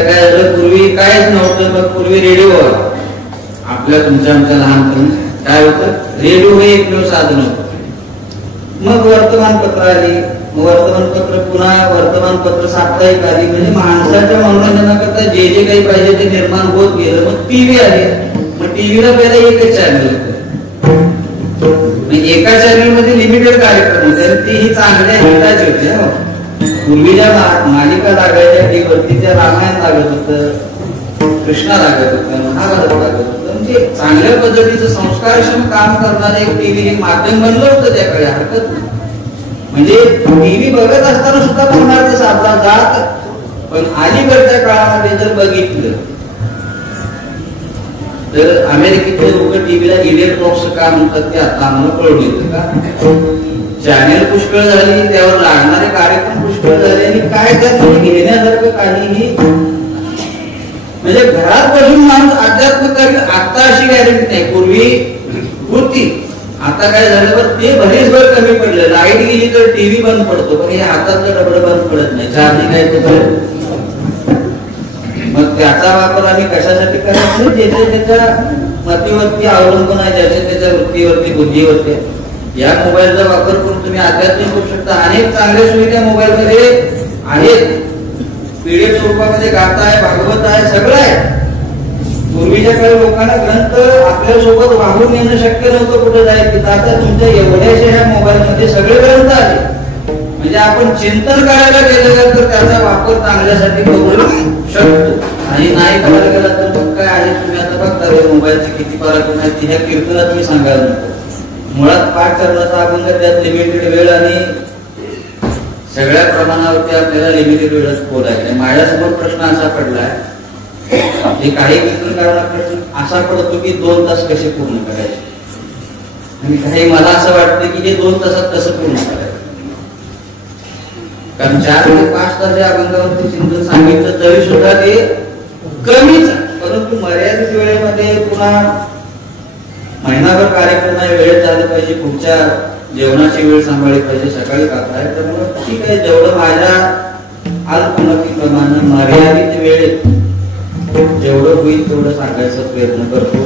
पूर्वी कायच नव्हतं, मग पूर्वी रेडिओ आपल्या तुमच्या आमच्या लहानपणी काय होतं, रेडिओ हे एकमेव साधन होतं. मग वर्तमानपत्र आली, वर्तमानपत्र पुन्हा वर्तमानपत्र साप्ताहिक आली, म्हणजे माणसाच्या मनोरंजनाकरता जे जे काही पाहिजे ते निर्माण होत गेलं. मग टीव्ही आली, मग टीव्हीला पहिला एकच चॅनल होतं, एका चॅनल मध्ये लिमिटेड कार्यक्रम होते आणि ती ही चांगल्या हिताची होते. पूर्वीच्या मालिका लागायच्या टीव्हीवरती, त्या रामायण लागत होतं, कृष्णा लागत होतं, महाभारत लागत होतं. म्हणजे चांगल्या पद्धतीचं संस्कारक्षम काम करणारे एक टीव्ही हे माध्यम बनलं होतं त्याकडे, हरकत नाही. म्हणजे टीव्ही बघत असताना सुद्धा परमार्थ साधला जात. पण अलीकडच्या काळामध्ये जर बघितलं तर अमेरिकेतले लोक टीव्हीला इलेक्ट्रॉनिक्स का म्हणतात ते आता आम्हाला कळून येतं का. चॅनेल पुष्कळ झाली, त्यावर लागणारे कार्यक्रम पुष्कळ झाले आणि काय त्यामध्ये घेण्यासारखं काहीही, म्हणजे घरात बसून माणूस अध्यात्म करेल आता अशी गॅरंटी नाही. पूर्वी होती, आता काय झालं बरं ते बरेच वेळ कमी पडलं. लाईट गेली तर टीव्ही बंद पडतो, पण हे हातातलं डबड बंद पडत नाही. चार्जिंग काय तर मग त्याचा वापर आम्ही कशासाठी करायचं, ज्याच्या त्याच्या मतीवरती अवलंबून आहे, ज्याच्या त्याच्या वृत्तीवरती बुद्धीवरती. या मोबाईलचा वापर करून तुम्ही अध्यात्मिक करू शकता. अनेक चांगल्या सुविधा मोबाईल मध्ये आहेत, पीडीएफ स्वरूपामध्ये गाथा आहे, भागवत आहे, सगळं आहे. पूर्वीच्या काही लोकांना ग्रंथ आपल्या सोबत वाहून येणं शक्य नव्हतं कुठे जायचं, आता तुमच्या एवढ्याशा ह्या मोबाईल मध्ये सगळे ग्रंथ आले. म्हणजे आपण चिंतन करायला गेलं तर त्याचा वापर चांगल्यासाठी करू शकतो, आणि नाही करायला गेला तर मग काय आहे. तुम्ही आता बघता मोबाईलची किती पराक्रम आहे, ती ह्या कीर्तनात मी सांगायला नको. मुळात पाठ करण्याचा अभंग त्यात लिमिटेड वेळ आणि सगळ्या प्रमाणावरती आपल्याला लिमिटेड वेळच बोलायचं. माझ्यासमोर प्रश्न असा पडलाय, हे काही कीर्तनकारांना प्रश्न असा पडतो की 2 तास कसे पूर्ण करायचे, आणि काही मला असं वाटतं की हे 2 तासात कसं पूर्ण करायचं. कारण 4 ते 5 तास या अभंगावरती चिंतन सांगितलं तरी सुद्धा ते कमीच, परंतु मर्यादित वेळेमध्ये पुन्हा महिनाभर कार्यक्रम आहे, वेळ झाले पाहिजे, पुढच्या जेवणाची वेळ सांभाळली पाहिजे, सकाळी कापा आहे. त्यामुळे ठीक आहे, जेवढं माझ्या अल्पमतीप्रमाणे मर्यादित वेळेत जेवढं होईल तेवढं सांगायचा प्रयत्न करतो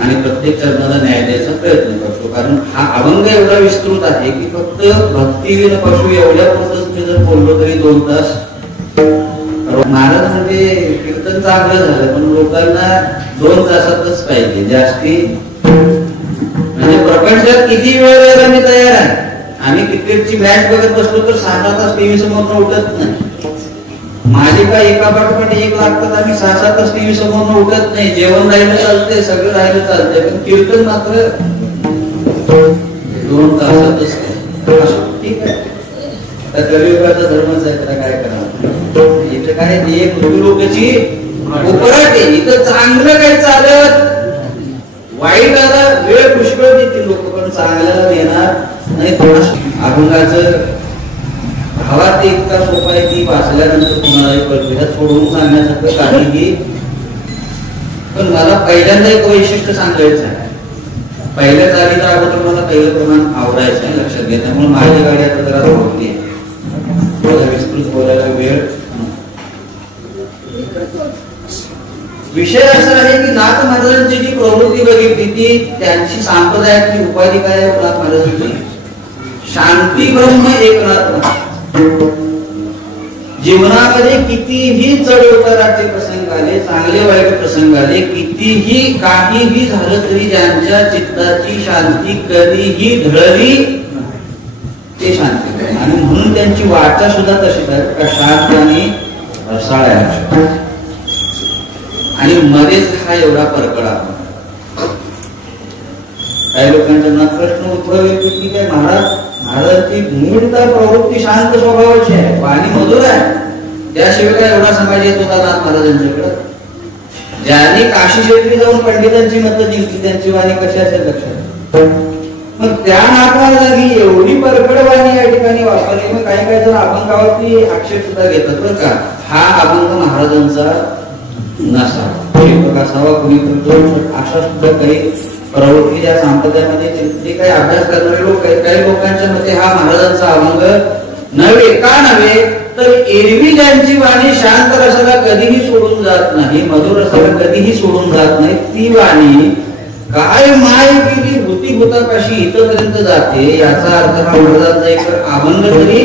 आणि प्रत्येक चरणाला न्याय द्यायचा प्रयत्न करतो. कारण हा अभंग एवढा विस्तृत आहे की फक्त भक्तिविन पशु एवढ्या पुरतच मी जर बोललो तरी 2 तास. महाराज म्हणजे कीर्तन चांगलं झालं, पण लोकांना 2 तासातच पाहिजे जास्ती. म्हणजे प्रपंचात किती वेळ द्यायला मी तयार आहे. आम्ही क्रिकेटची मॅच बघत बसलो तर 6-7 तास टीव्ही समोर उठत नाही. मालिका एका पाठोपाठ एक लागतात, आम्ही 6-7 तास टीव्ही समोर उठत नाही. जेवण राहिलं चालतंय, सगळं राहिलं चालतंय, पण कीर्तन मात्र 2 तासातच. ठीक आहे, कलियुगाचा धर्मच आहे, त्याला काय करणार. इथं काय लोकांची उपराटे, इथं चांगलं काही चालत, वाईट आला वेळ पुष्कळ देतील लोक, पण चांगल्याला देणार नाही. अभंगाचं भावात इतका सोपा आहे की वाचल्यानंतर कुणालाही कळतो. ह्यात सोडवून सांगण्यासारखं काहीही. पण मला पहिल्यांदा एक वैशिष्ट्य सांगायचं आहे. पहिल्या तारीखला अगोदर मला पहिलं प्रमाण आवडायचं आहे, लक्षात घ्या. त्यामुळे माझी गाडी आता जरा धावली आहे, विस्तृत बोलायला वेळ. विषय असा आहे की नाथ महाराजांची जी प्रवृत्ती बघितली ती त्यांची सांप्रदायाची उपाधी काय आहे. नाथ महाराजांची शांती ब्रह्म एकनाथ. जीवनामध्ये कितीही चढ उताराचे प्रसंग आले, चांगले वाईट प्रसंग आले, कितीही काहीही झालं तरी ज्यांच्या चित्ताची शांती कधीही ढळली ते शांती. आणि म्हणून त्यांची वाचा सुद्धा तशीच आहे का, शांत आणि रसाळ. आणि मध्येच हा एवढा परकळा. काही लोकांच्या मनात प्रश्न उद्भवले की काय महाराजांची मूळता प्रवृत्ती शांत स्वभावाची आहे, वाणी मधुर आहे, त्याशिवाय काय एवढा समाज येत होता नाथ महाराजांच्याकडे. ज्यांनी काशी क्षेत्री जाऊन पंडितांची मतं जिंकली त्यांची वाणी कशी असेल लक्षात. मग त्या नाथ महाराजांनी एवढी परकड वाणी या ठिकाणी वापरली. मग काही काही जण अभंगावरती आक्षेप सुद्धा घेतात बरं का, हा अभंग महाराजांचा नसावा, शिल्पक असावा, कुणी करतो अशा सुद्धा काही प्रवृत्ती या संप्रदायामध्ये जे काही अभ्यास करणारे लोक आहेत. काही लोकांच्या मते हा महाराजांचा अभंग नव्हे. का नव्हे, तर एरवी ज्यांची वाणी शांत रसाला कधीही सोडून जात नाही, मधुर रसाला कधीही सोडून जात नाही, ती वाणी काय माय केली होती भूतापाशी इथपर्यंत जाते, याचा अर्थ हा महाराजांचा एक अभंग तरी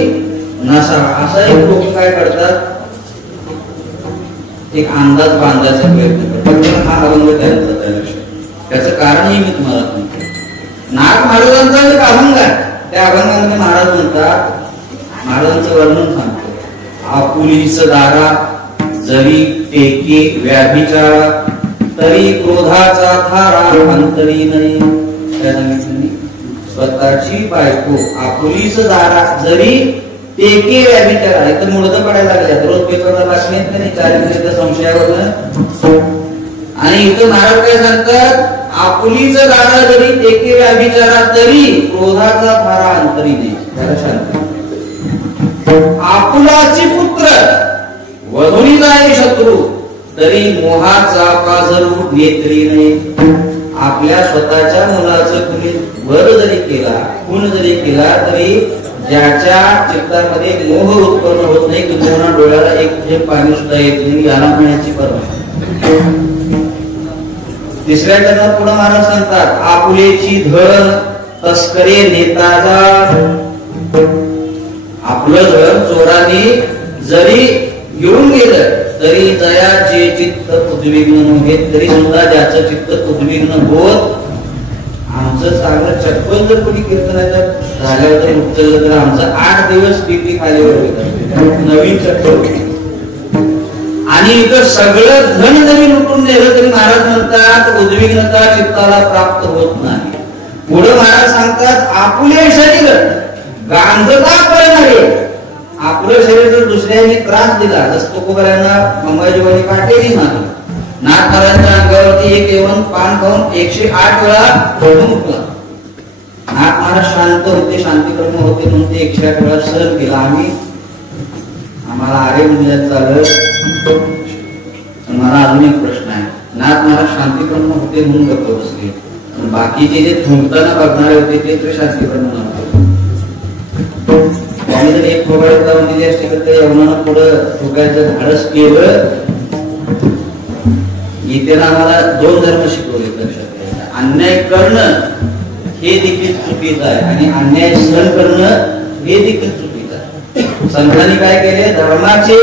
नसावा. असा एक लोक काय करतात, एक अंदाज बांधायचा प्रयत्न करतात. हा अभंग त्यांचा त्याचं कारणही मी तुम्हाला सांगतो. नाथ महाराजांचा एक अभंग आहे, त्या अभंगामध्ये महाराज म्हणतात, महाराजांचं वर्णन सांगतो. आपुलीस दारा जरी टेके व्याभिचारा, तरी क्रोधाचा थारा अंतरी नाही. काय सांगितलं, स्वतःची बायको आपुलीस दारा जरी टेके व्याभिचारा, इथं मुळतं पडायला लागल्यात, रोज पेपरला बातमी येत नाही चारित्र्य संशयावर. आणि इथं महाराज काय सांगतात, आपुलीच दारा जरी टेके व्याभिचारा, तरी क्रोधाचा थारा अंतरी नाही. त्याला शांत. आपुलाची पुत्र वधुरी जाय शत्रू, तरी मोहाचा पाझरू नेत्री नाही. आपल्या स्वतःच्या मुलाचं कुणी वध जरी केला, खून जरी केला, तरी ज्याच्या चित्तामध्ये मोह उत्पन्न होत नाही, किंवा डोळ्याला एक थेंब पाणी सुद्धा येत नाही, याला म्हणण्याची परवानगी. तिसऱ्या टनात पुढे महाराज सांगतात, आपुलेची धन तस्करे नेता जा. आपलं धन चोरांनी जरी घेऊन गेलं, तरी जयाचे चित्त उद्विग्न नव्हे, तरी सुद्धा ज्याचं चित्त उद्विग्न होत, आमचं चांगलं चटकन जर कोणी कीर्तनाच्या झाल्यावर जर उचललं तर आमचं 8 दिवस बीपी खाली नवीन चटकन. आणि इथं सगळं धन जरी लुटून नेलं तरी महाराज म्हणतात उद्विग्नता चित्ताला प्राप्त होत नाही. पुढे महाराज सांगतात, आपुले शरीर गांजता करणारे. आपलं शरीर जर दुसऱ्याने त्रास दिला, जसं तुकोबऱ्यांना अंबाजीवाणी काटेरी मारली, नाथ महाराजांच्या अंगावरती एक येऊन पान खाऊन 108 वेळा पडून उठला. नाथ महाराज शांत होते, शांतिकर्म होते म्हणून ते 108 वेळा सहन केला. आम्हाला आरे म्हणजे चालत. मला अजून एक प्रश्न आहे, नाथ महाराज शांतिकर्म होते म्हणून गप्प बसले, बाकीचे जे थुंकताना बघणारे होते ते तर शांतिकर्म नव्हते. त्यांनी जर एक प्रोव्हाइड लावून दिली असते तर ते यवनानं पुढं थुकायचं धाडस केलं. गीतेला आम्हाला 2 धर्म शिकवले लक्षात घ्यायचं. अन्याय करणं हे देखील चुकीचं आहे आणि अन्याय सहन करणं हे देखील चुकीचं आहे. संतांनी काय केले, धर्माचे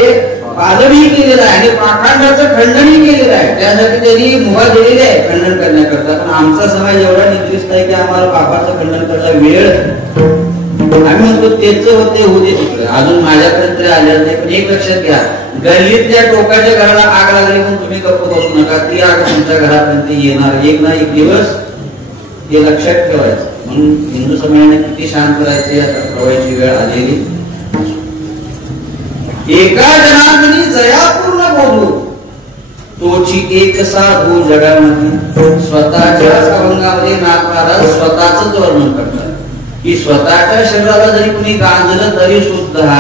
पालनही केलेलं आहे आणि पाखंडाचं खंडनही केलेलं आहे. त्यासाठी त्यांनी मुभा दिलेली आहे खंडन करण्याकरता. पण आमचा समाज एवढा निकृष्ट आहे की आम्हाला पापाचं खंडन करायला वेळ, आम्ही म्हणतो तेच होते होते तिकडे, अजून माझ्यापर्यंत आलेलं नाही. पण एक लक्षात घ्या, गल्लीतल्या टोकाच्या घराला आग लागली म्हणून तुम्ही गप्प बसू नका, ती आग तुमच्या घरापर्यंत येणार एक ना एक दिवस, हे लक्षात ठेवायचं. म्हणून हिंदू समाजाने किती शांत राहायचे, आता प्रवाहाची वेळ आलेली. एका जनार्दनी जयापूर्ण बोलू, तोची एक साधू जगामध्ये. स्वतःच्या अभंगामध्ये नाथ महाराज स्वतःच वर्णन करतात की स्वतःच्या शरीराला जरी कुणी गांजलं तरी सुद्धा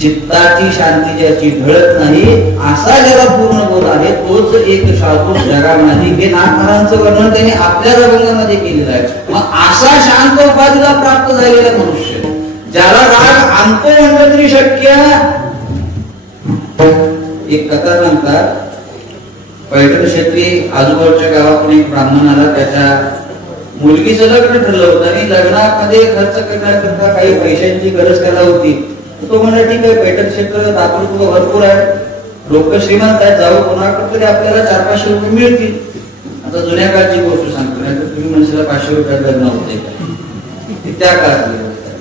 चित्ताची शांती ज्याची ढळत नाही, असा ज्याला पूर्ण बोध आहे तोच एक साधू जगामध्ये. हे नाथ महाराजांचं वर्णन त्यांनी आपल्या अभंगामध्ये केलेलं आहे. मग असा शांत उपाधीला प्राप्त झालेला मनुष्य, ज्याला राग आणतो म्हणलं तरी शक्य. एक कथा सांगतात, पैठण क्षेत्री आजूबाजूच्या गावातून एक ब्राह्मण आला, त्याच्या मुलगीचं लग्न ठरलं होतं आणि लग्नामध्ये खर्च करण्याकरता काही पैशांची गरज त्याला होती. तो म्हणला ठीक आहे, पैठण क्षेत्र दाखवतो भरपूर आहे, लोक श्रीमंत आहेत, जाऊ कोणाकडे तरी आपल्याला 400-500 रुपये मिळतील. आता जुन्या काळची गोष्ट सांगतो, नाही तर तुम्ही म्हणशील 500 रुपयात लग्न होते, त्या काळातली गोष्ट आहे.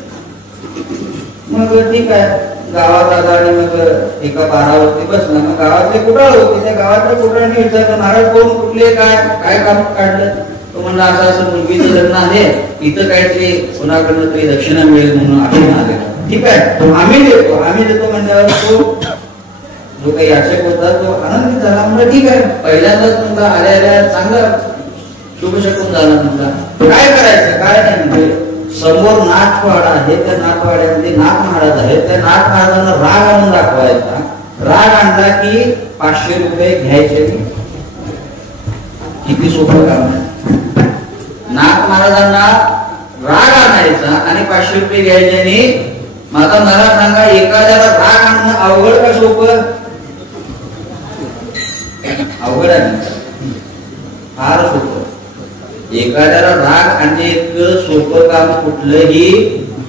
मग ठीक आहे, गावात आला आणि मग एका बारावरती बसला. मग गावातले कुटाळ होते, त्या गावातल्या कुटाळाने विचारलं, महाराज कोण कुठले काय काय काम काढलं. तो म्हणला असं असं मुलगीचं लग्न आहे, इथं काहीतरी कोणाकडनं तरी दक्षिणा मिळेल म्हणून आम्ही आले. ठीक आहे, आम्ही देतो म्हणल्यावर तो जो काही याचक होता तो आनंदित झाला. म्हणलं ठीक आहे, पहिल्यांदाच तुमचा आल्या चांगला शुभ शकून झाला. तुमचा काय करायचं, काय नाही. म्हणजे समोर नाथवाडा आहे, त्या नाथवाड्यामध्ये नाथ महाराज आहेत, त्या नाथ महाराजांना राग आणून दाखवायचा. राग आणला की 500 रुपये घ्यायचे. किती सोपं काम आहे. नाथ महाराजांना राग आणायचा आणि 500 रुपये घ्यायचे आणि माझा मला सांगा, एखाद्याला राग आणणं अवघड का सोपं? अवघड आहे, फार सोपं. एखाद्याला राग आणणे इतकं सोपं काम कुठलंही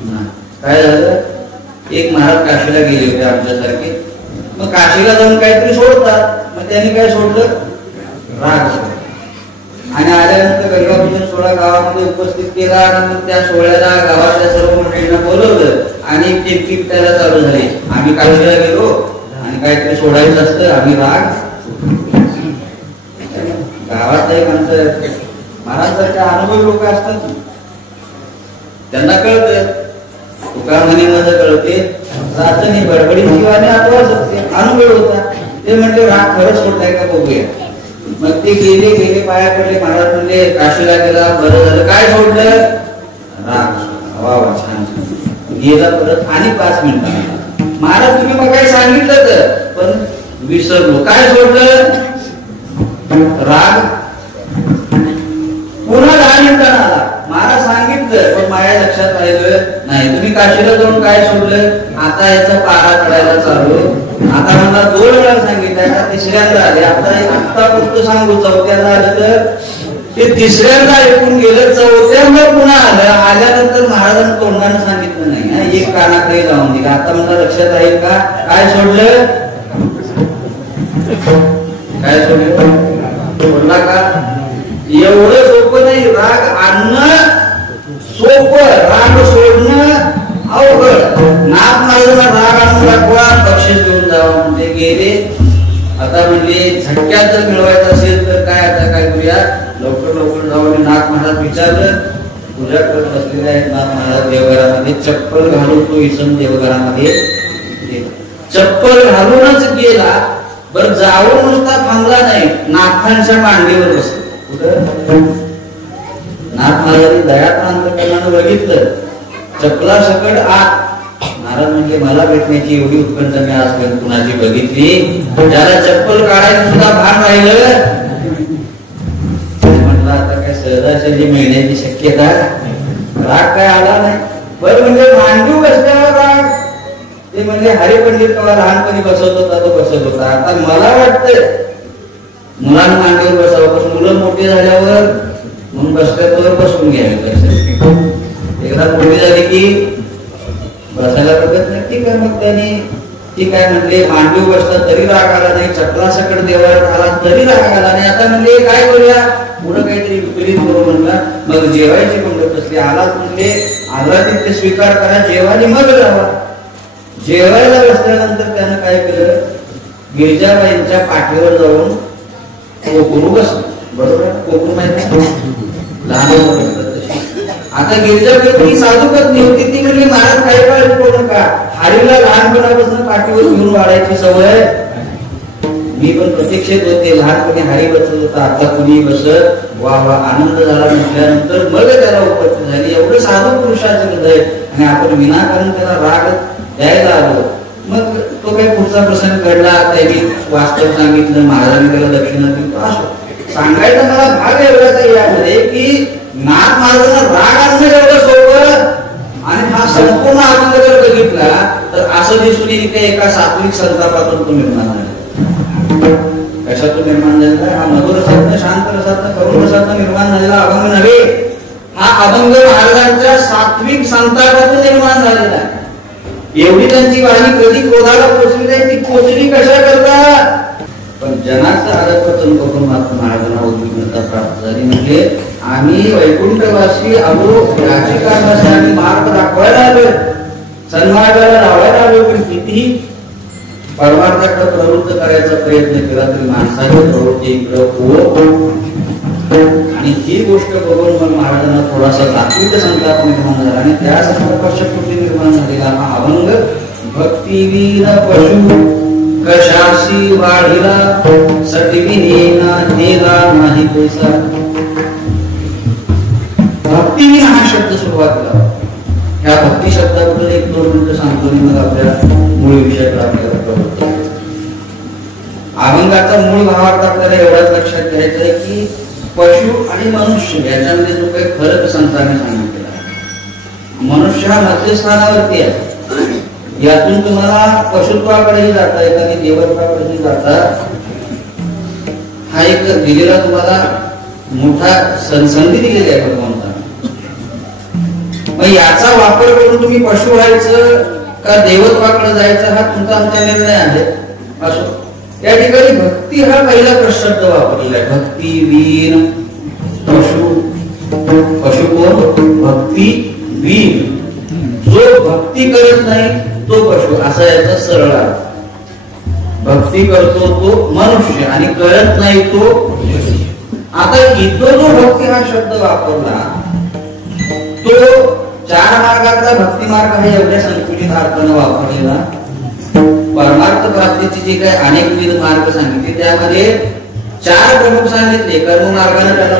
नाही. काय झालं, एक महाराज काशीला गेले होते आमच्यासारखे. मग काशीला जाऊन काहीतरी सोडतात, मग त्यांनी काय सोडलं, राग. आणि आल्यानंतर गंगापूजन सोहळा गावामध्ये उपस्थित केला. नंतर त्या सोहळ्याला गावातल्या सर्व मंडळींना बोलवलं आणि टिपकी त्याला चालू झाली. आम्ही काशीला गेलो आणि काहीतरी सोडायचं असतं, आम्ही राग. गावातही माणसं महाराजांच्या अनुभवी लोक असतात, त्यांना कळतं. तुका म्हणे माझं कळते, रात्री बडबडीत जीवाने आठवत असते, अनुभव होता. ते म्हणजे राग खरंच सोडताय का बघूया. मग ते गेले पाया पडले. महाराज म्हणजे काशीला गेला, बरं झालं. काय सोडलं, राग. वा वा, छान. गेला परत आणि 5 मिनिटांना, महाराज तुम्ही मग काय सांगितलं तर, पण विसरलो. काय सोडलं, राग. पुन्हा 10 मिनिटांना आला, महाराज सांगितलं पण माझ्या लक्षात राहिलं नाही. तुम्ही काशीला जाऊन काय सोडलं, आता याचा पारा पडायला चालू. आता मला 2 वेळा सांगितलं, आता तिसऱ्यांदा आले. आता फक्त सांगू, चौथ्यांदा आलं तर ते तिसऱ्यांदा ऐकून गेलं, चौथ्यांदा पुन्हा आलं. आल्यानंतर महाराजांनी तोंडाने सांगितलं नाही, एक कानाकडे जाऊन दिला. आता मला लक्षात राहील का, काय सोडलं, काय सोडलं, सोडला का. एवढं सोपं नाही. राग आणणं सोपं, राग सोडणं अवघड. नाथ महाराजांना राग आणून दाखवा, बक्षीस घेऊन जावं म्हणजे गेले. आता म्हणजे झटक्यात जर मिळवायचं असेल तर काय, आता काय करूया, लवकर जाऊन नाथ महाराज विचारलं. पूजा करत बसलेले आहेत नाथ महाराज देवघरामध्ये. चप्पल घालून तो इसम देवघरामध्ये चप्पल घालूनच गेला. बरं, जाऊन नुसता थांबला नाही, नाथांच्या मांडीवर बसला. नाथ महाराजांनी दयाप्रांतपणानं बघितलं, चपला सकट आत. महाराज म्हणजे मला भेटण्याची एवढी उत्कंठ मी आजपर्यंत कुणाची बघितली. ज्याला चप्पल काढायचं सुद्धा भान राहिलं. म्हटलं आता काय सहजासहजी मिळण्याची शक्यता, राग काय आला नाही. बरं, म्हणजे मांडू बसल्यावर राग. ते म्हणजे हरिपंडित तेव्हा लहानपणी बसवत होता तो बसत होता. आता मला वाटतं मुलांना मांडीवर बसावं, पण मुलं मोठी झाल्यावर म्हणून बसल्यावर बसून घ्यावे. एकदा मोठी झाली की बसायला बघत नाही. ठीक आहे, मग त्यांनी ठीक आहे म्हणले, मांडीवर बसला तरी राग आला नाही, चपला सकट देवाला आला तरी राग आला नाही. आता म्हणले काय करूया, पुढं काहीतरी विपरीत करू म्हणला. मग जेवायची पंगत असली, आलात म्हणले आला ते स्वीकार करा, जेवायला मग जावा. जेवायला बसल्यानंतर त्यानं काय केलं, गिरजाबाईंच्या पाठीवर जाऊन कोकरू बसलं. बरोबर, कोकरू माहिती लहान. आता गिरजाबाई साधूकच नाही होती. ती म्हणजे महाराज काही काळ करू नका, हरीला लहानपणापासून पाठीवर घेऊन वाढायची सवय. मी पण प्रतीक्षेत होते, लहानपणी हरी बसत होता, आता कुणी बसत. वा वा, आनंद झाला. म्हटल्यानंतर मग त्याला उपस्थित झाली. एवढं साधू पुरुषाचं हृदय, आणि आपण विनाकारण त्याला राग द्यायला आलो. मग तो काही पुढचा प्रसंग घडला, त्यांनी वास्तव सांगितलं, महाराजांनी त्याला दक्षिणा दिली. असं सांगायचं मला भाग एवढाच यामध्ये की नाथ महाराजांना राग आणणं एवढं सोपं. आणि हा संपूर्ण अभंग जर बघितला तर असं दिसून येईल की एका सात्विक संतापातून तो निर्माण झाला. कशातून निर्माण झालेला, हा मधुर रसातनं, शांत रसातनं, करुण रसातनं निर्माण झालेला अभंग नव्हे. हा अभंग महाराजांच्या सात्विक संतापातून निर्माण झालेला आहे. एवढी त्यांची वाणी कधी क्रोधाला पोचली नाही, ती पोचली कशा करता. पण जनाचं आदरपचन करून मात्र महाराजांना उद्विग्नता प्राप्त झाली. म्हणजे आम्ही वैकुंठवासी आलो, राजकारणाशी आम्ही मार्ग दाखवायला आलो, सन्मार्गाला लावायला आलो, पण कितीही परमार्थाकडे प्रवृत्त करायचा प्रयत्न केला तरी माणसाच्या प्रवृत्ती इकडं. आणि ही गोष्ट बघून मग महाराजांना थोडासा तात्विक संताप निर्माण झाला, आणि त्या संतापाच्या कृती निर्माण झालेला हा अभंग भक्तिवीर पशु कशाशी वाढिला, सटविहीना दिला नाही पैसा. भक्तिहीन हा शब्द सुरुवातीला, ह्या भक्ती शब्दाबद्दल 1-2 मिनिटं सांगतो आणि मग आपल्या मूळ विषयाकडे आपल्याला प्रवृत्त. अभंगाचा मूळ भावार्थ आपल्याला एवढाच लक्षात घ्यायचा आहे की पशु आणि मनुष्य याच्यामध्ये जो काही फरक संतांनी सांगितलेला आहे. मनुष्य हा मध्यस्थानावरती आहे. यातून तुम्हाला पशुत्वाकडेही जाता येतं आणि देवत्वाकडेही जाता. हा एक दिलेला तुम्हाला मोठा संधी दिलेली आहे भगवंताने. मग याचा वापर करून तुम्ही पशु व्हायचं का देवत्वाकडे जायचं हा तुमचा आमचा निर्णय आहे. असो, या ठिकाणी भक्ती हा पहिला शब्द वापरलेला आहे. भक्ती वीर पशु. पशु कोण? भक्ती वीर. जो भक्ती करत नाही तो पशु, असा याचा सरळ अर्थ. भक्ती करतो तो मनुष्य आणि करत नाही तो पशु. आता इथं जो भक्ती हा शब्द वापरला तो 4 मार्गातला भक्ती मार्ग हा एवढ्या संकुचित अर्थानं वापरलेला. परमार्थ प्राप्तीचे जे काही अनेकविध मार्ग सांगितले त्यामध्ये 4 प्रमुख सांगितले. कर्म मार्गाने त्याला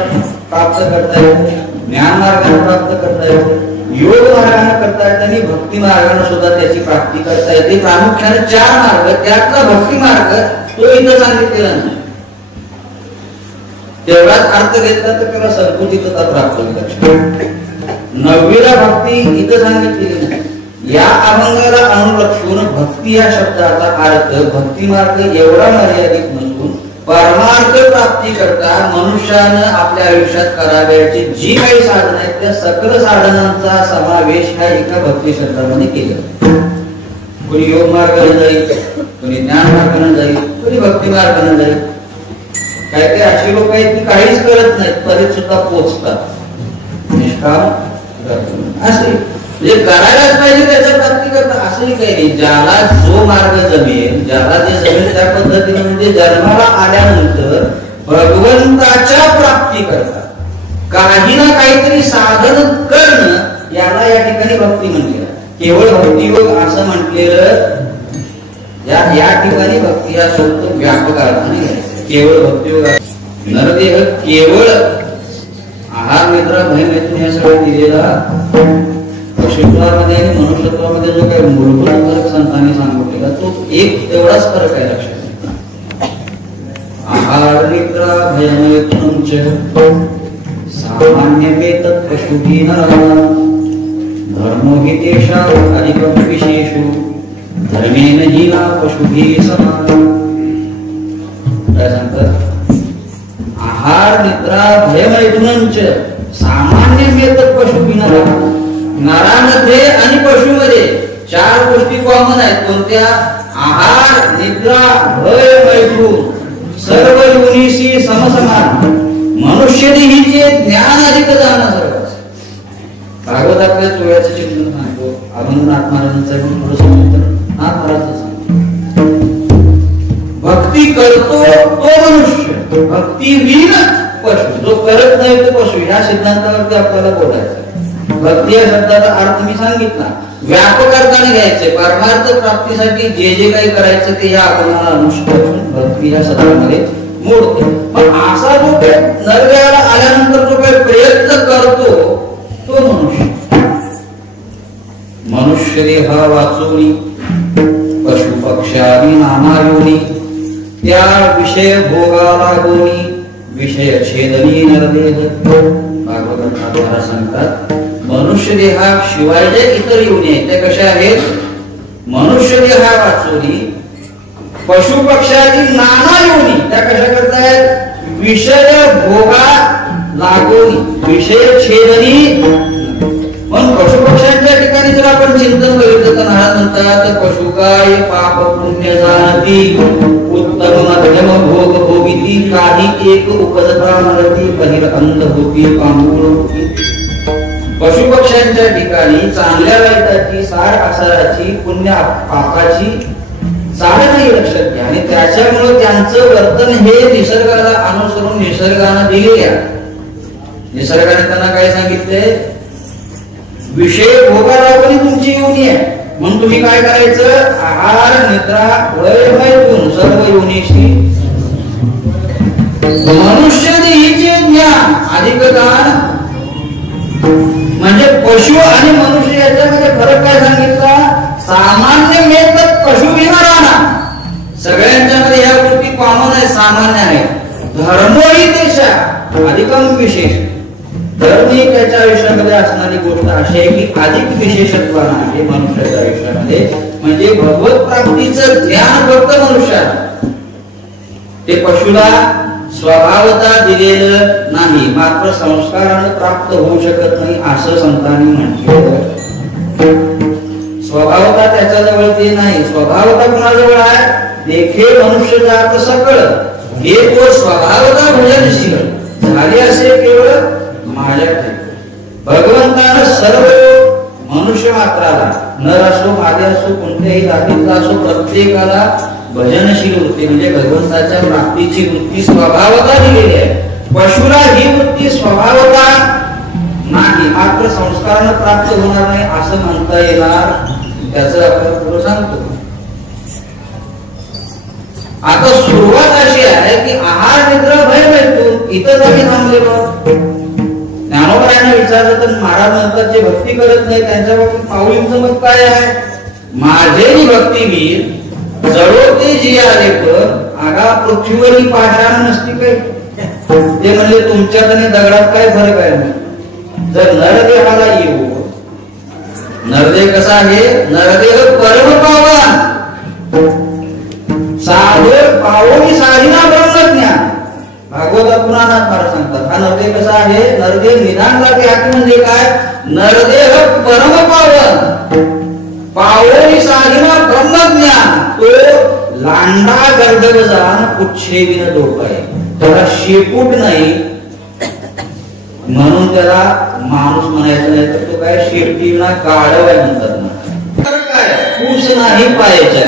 प्राप्त करता येतो, ज्ञान मार्गाने प्राप्त करता येतो, योग मार्गाने करता येते आणि भक्ती मार्गाने सुद्धा त्याची प्राप्ती करता येते. प्रामुख्याने 4 मार्ग, त्यातला भक्ती मार्ग तो इथं सांगितलेला नाही. तेवढाच अर्थ घेतला तर त्याला संकुचितता प्राप्त होईल. 9वीला भक्ती इथं सांगितलेली नाही. या अभंगाला अनुलक्षून भक्ती या शब्दाचा अर्थ भक्ती मार्ग एवढा मर्यादित नसून परमार्थ प्राप्ती करता मनुष्यानं आपल्या आयुष्यात करावयाची जी काही साधनं आहेत त्या सकल साधनांचा समावेश ह्या एका भक्ती शब्दामध्ये केला. कोणी योग मार्गाने जाईल, कोणी ज्ञान मार्गाने जाईल, कोणी भक्ती मार्गाने जाईल. काही काही अशी लोक आहेत की काहीच करत नाहीत तरी सुद्धा पोचतात निष्काम असे. म्हणजे करायलाच पाहिजे त्याच्या प्राप्ती करता असंही काही नाही. ज्याला जो मार्ग जमेल, ज्याला जे जमेल त्या पद्धतीने म्हणजे जन्माला आल्यानंतर भगवंताच्या प्राप्ती करता काही ना काहीतरी साधन करणं याला या ठिकाणी भक्ती म्हणलेलं. केवळ भक्तियोग असं म्हटलेलं या ठिकाणी भक्ती हा शब्द व्यापक अर्थाने घ्यायचा. केवळ भक्तियोग नरदेह केवळ आहार निद्रा भय मैथुन या सगळं दिलेला पशुत्वामध्ये आणि मनुष्यत्वामध्ये जो काही मूलभूत फरक संतांनी सांगितलेला तो एक तेवढाच फरक आहे लक्षात. आहार निद्रा भय मैथुन सामान्यमेत पशुहीन धर्मो हि तेषा अधिकं विशेषो धर्मेण हीना पशुभी समान. काय सांगतात? आहार निद्रा भय मैथुन सामान्यमेत पशुहीन. नरामध्ये आणि पशुमध्ये 4 गोष्टी कॉमन आहेत. कोणत्या? आहार निद्रा भय मैथुन. सर्व योनीशी समसमान. मनुष्यनी ही जे ज्ञान अधिक जाणं सर्व. भागवत आपल्या चोळ्याचं चिंतन सांगतो. अभंगनाथ महाराजांचं नाथ महाराज भक्ती करतो तो मनुष्य, भक्ती विन पशु. जो करत नाही तो पशु. ह्या सिद्धांतावरती आपल्याला बोलायचं. भक्ती या शब्दाचा अर्थ मी सांगितला. व्यापक अर्थाने घ्यायचे. परमार्थ प्राप्तीसाठी जे जे काही करायचं ते या अभंगाला अनुष्ठान भक्ती या शब्दामध्ये मोडते. पण असा जो काही नरदेहाला आल्यानंतर जो काही प्रयत्न करतो तो मनुष्य. मनुष्य देह वाचोनी पशु पक्षादी नाना योनी त्या विषय भोगाला गोनी विषय छेदनी नरदेह. भागवत महाराज सांगतात मनुष्य देहाशिवाय जे इतर योनी आहेत त्या कशा आहेत? मनुष्य देहा वाचोनी पशु पक्षादी नाना योनी त्या कशा करतायत? विषय भोगा लागोनी विषय छेदनी. पण पशु पक्ष्यांच्या ठिकाणी जर आपण चिंतन बघितलं तर महाराज म्हणतात पशु काय पाप पुण्य जाणती उत्तम मध्यम भोग भोगिती काही एक उपजता मरती बहिर अंध होती पांगुळ होती. पशु पक्ष्यांच्या ठिकाणी चांगल्या वाईटाची सार आसाराची पुण्य पापाची सार नाही लक्षात घ्या. आणि त्याच्यामुळे त्यांचं वर्तन हे निसर्गाला अनुसरून निसर्गानं दिलेल्या निसर्गाने त्यांना काय सांगितलंय? विषय भोगाला कोणी तुमची योनी आहे म्हणून तुम्ही काय करायचं? आहार निद्रा वय मैथुन सर्व योनीशी. मनुष्य देहीचे ज्ञान अधिक दान म्हणजे पशु आणि मनुष्य याच्यामध्ये फरक काय सांगितला? सामान्य मेतक पशु विना राहणार. सगळ्यांच्या मध्ये ह्या गोष्टी कॉमन आहे, सामान्य आहे. धर्मही देशा अधिकम विशेष. धर्म ही त्याच्या आयुष्यामध्ये असणारी गोष्ट अशी आहे की अधिक विशेषत्वानं आहे मनुष्याच्या आयुष्यामध्ये. म्हणजे भगवत प्राप्तीचं ज्ञान फक्त मनुष्याला, ते पशुला स्वभावता दिलेलं नाही, मात्र संस्काराने प्राप्त होऊ शकत नाही असं संतांनी म्हटलं. स्वभावता त्याच्याजवळ ते नाही. स्वभावता कोणाजवळ आहे? देखे मनुष्य जात सकळ, हे तो स्वभावता भजनशील झाले असे केवळ माझ्याकडे. भगवंतानं सर्व मनुष्य मात्राला, नर असो मादी असो कोणत्याही जातीचा असो, प्रत्येकाला भजनशील वृत्ती म्हणजे भगवंताच्या प्राप्तीची वृत्ती स्वभावता दिलेली आहे. पशुला ही वृत्ती स्वभावता नाही, मात्र संस्काराने प्राप्त होणार नाही असं म्हणता येणार. त्याचं आपण पुढे सांगतो. आता सुरुवात अशी आहे की आहार निद्रा भय मिळतो. इथंच आम्ही थांबलेलो. ज्ञानोबायांना विचारलं तर महाराज म्हणतात जे भक्ती करत नाही त्यांच्या बाबतीत माऊलींचं मत काय आहे? माझेही भक्तीवीर जळोते जी आले पण आगा पृथ्वीवरील पाषाण नसती काही. ते म्हणले तुमच्यात आणि दगडात काय फरक आहे? जर नरदेहाला येऊ, नरदेव कसा आहे? नरदेव परम पावन, साधर पावोनी साधिना ब्रह्मज्ञान. भागवतात पुराणात महाराज सांगतात हा नरदेव कसा आहे? नरदेव निधानला ते हाती म्हणजे काय? नरदेव परम पावन, पावोनी साधिना ब्रह्मज्ञान. तो लांडा गर्दव जाण पुच्छेविन डोकाय. त्याला शेपूट नाही म्हणून त्याला माणूस म्हणायचं नाही, तर तो काय शेपटीला गाढव आहे म्हणतात ना. काय पूस नाही पायाच्या,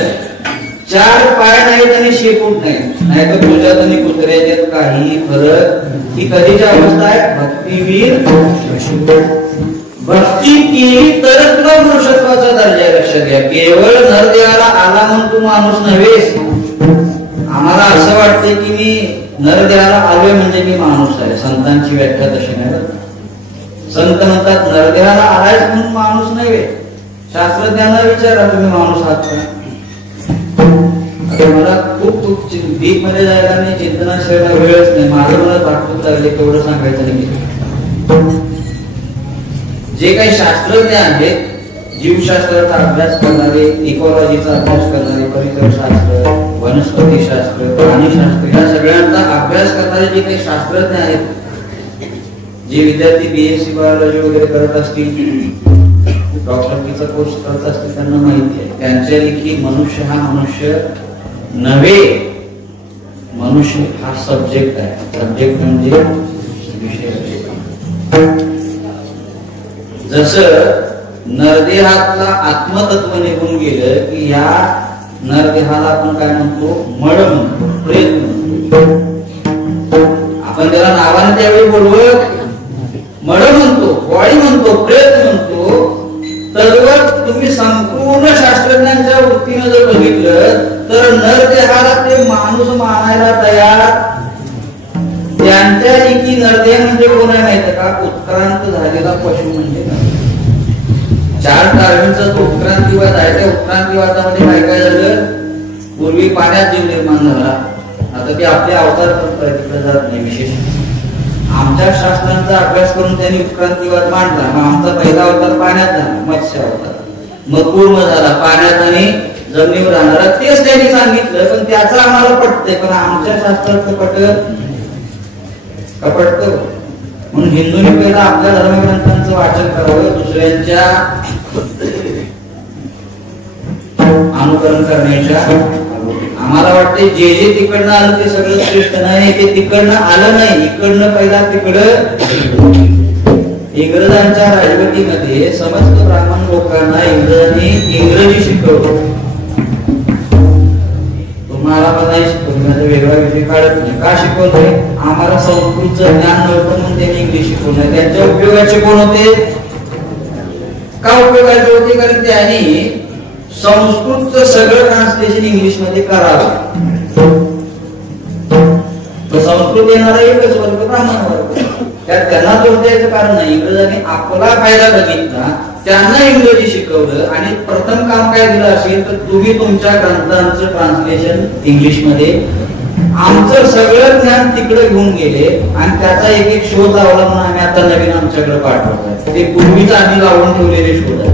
चार पाय नाहीत आणि शेपूट नाही, नाहीतर तुझ्यात आणि कुत्र्याच्यात काही फरक. ही कधीची अवस्था आहे? भक्तीवीर भक्ती केली तरच तुला पुरुषत्वाचा दर्जा. लक्षात घ्या, केवळ नरदेवाला आला म्हणून तू माणूस नव्हेस. आम्हाला असं वाटतंय की मी नरदेवाला आलोय म्हणजे मी माणूस आहे. संतांची व्याख्या तशी नाही. संत म्हणतात नरदेवाला आलायच म्हणून माणूस नव्हे. शास्त्रज्ञांना विचारा तुम्ही माणूस आहात का? मला खूप डीप मध्ये जायला आणि चिंतना करायला वेळच नाही. माझं मला पाठवत लागले तेवढं सांगायचं नाही. जे काही शास्त्रज्ञ आहेत, जीवशास्त्राचा अभ्यास करणारे, इकॉलॉजीचा अभ्यास करणारे, परिसरशास्त्र, वनस्पतीशास्त्र, प्राणीशास्त्र या सगळ्यांचा अभ्यास करणारे जे काही शास्त्रज्ञ आहेत, जे विद्यार्थी बीएससी बायोलॉजी वगैरे करत असतील, डॉक्टरकीचा कोर्स करत असतील, त्यांना माहिती आहे त्यांच्या लेखी मनुष्य हा मनुष्य नव्हे. मनुष्य हा सब्जेक्ट आहे. सब्जेक्ट म्हणजे विषय. जसं नरदेहातला आत्मतत्व निघून गेलं की या नरदेहाला आपण काय म्हणतो? मळ म्हणतो, प्रेत म्हणतो. आपण त्याला नावाने त्यावेळी बोलवत मळ म्हणतो, बॉडी म्हणतो, प्रेत म्हणतो. तद्वत तुम्ही संपूर्ण शास्त्रज्ञांच्या वृत्तीनं जर बघितलं तर नरदेहाला ते माणूस मानायला तयार. त्यांच्या लेखी नरदेह म्हणजे कोण आहे माहिती का? उत्क्रांत झालेला पशु म्हणजे काय? चार्ल्स डार्विनचा जो उत्क्रांतीवाद आहे त्या उत्क्रांतीवादामध्ये काय काय झालं? पूर्वी पाण्यात जीव निर्माण झाला, आता ते आपले अवतार तिकडे जात नाही. विशेष आमच्या शास्त्रांचा अभ्यास करून त्यांनी उत्क्रांतीवाद मांडला. मग आमचा पहिला अवतार पाण्यात झाला, मत्स्य अवतार. मग कूर्म झाला, पाण्यात आणि जमिनीवर राहणारा. तेच त्यांनी सांगितलं, पण त्याचं आम्हाला पटतंय, पण आमच्या शास्त्राचं कपटतं. म्हणून हिंदूंनी पहिला आपल्या धर्मग्रंथांचं वाचन करावं, दुसऱ्यांच्या अनुकरण करण्याच्या. आम्हाला वाटते जे जे तिकडनं आलं ते सगळं श्रेष्ठ नाही. ते तिकडनं आलं नाही, इकडनं पहिला तिकडं. इंग्रजांच्या राजवटीमध्ये समस्त ब्राह्मण लोकांना इंग्रजांनी इंग्रजी शिकवलं. तुम्हाला पण नाही शिकवलं, वेगळा विषय काढत नाही. का शिकवतोय? आम्हाला संस्कृतचं ज्ञान नव्हतं म्हणून त्यांनी इंग्लिश शिकवलं. त्यांच्या उपयोगाचे कोण होते? का उपयोगाचे होते? कारण त्यांनी संस्कृतचं सगळं ट्रान्सलेशन इंग्लिश मध्ये करावं. संस्कृत येणारा एकच वर्ग ब्राह्मण वर्ग. त्यात त्यांना दोष द्यायचं कारण नाही. इंग्रजांनी आपला फायदा बघितला, त्यांना इंग्रजी शिकवलं आणि प्रथम काम काय दिलं असेल तर तुम्ही तुमच्या ग्रंथांचं ट्रान्सलेशन इंग्लिश मध्ये. आमचं सगळं ज्ञान तिकडे घेऊन गेले आणि त्याचा एक एक शोध लावला म्हणून आम्ही आता नवीन आमच्याकडे पाठवतोय. ते पूर्वीच आम्ही लावून ठेवलेले शोध आहेत.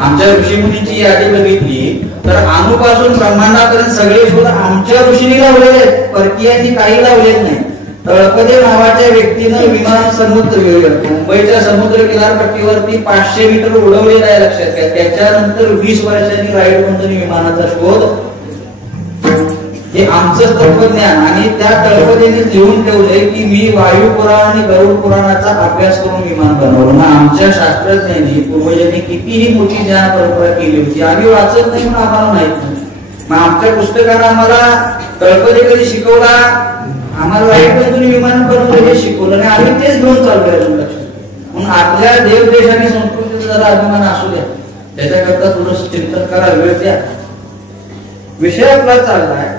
आमच्या ऋषीमुनींची यादी बघितली तर अणुपासून ब्रह्मांडापर्यंत सगळे शोध आमच्या ऋषींनी लावलेले आहेत, परकीयांनी काही लावलेत नाही. तळपदे नावाच्या व्यक्तीनं विमान मुंबईच्या समुद्र किनारपट्टीवरती 500 मीटर उडवलेलं आहे, लक्षात घ्या. त्याच्यानंतर 20 वर्षांनी राईट कंपनी विमानाचा शोध, हे आमचं तत्वज्ञान. आणि त्या तळपदेने लिहून ठेवलंय की मी वायू पुराण आणि गरुड पुराणाचा अभ्यास करून विमान बनवलं. ना आमच्या शास्त्रज्ञांनी पूर्वजांनी कितीही मोठी ज्ञान परंपरा केली होती, आम्ही वाचत नाही म्हणून आम्हाला माहित नाही. मग आमच्या पुस्तकानं आम्हाला तळपदे कधी शिकवला, आम्हाला वाईट पद्धतीने विमान बनवलं हे शिकवलं नाही, आम्ही तेच घेऊन चाललोय अजून. लक्षात म्हणून आपल्या देव देश आणि संस्कृतीचा जरा अभिमान असू द्या, त्याच्याकरता थोडंसं चिंतन करा, वेळ द्या. विषय आपला चाललाय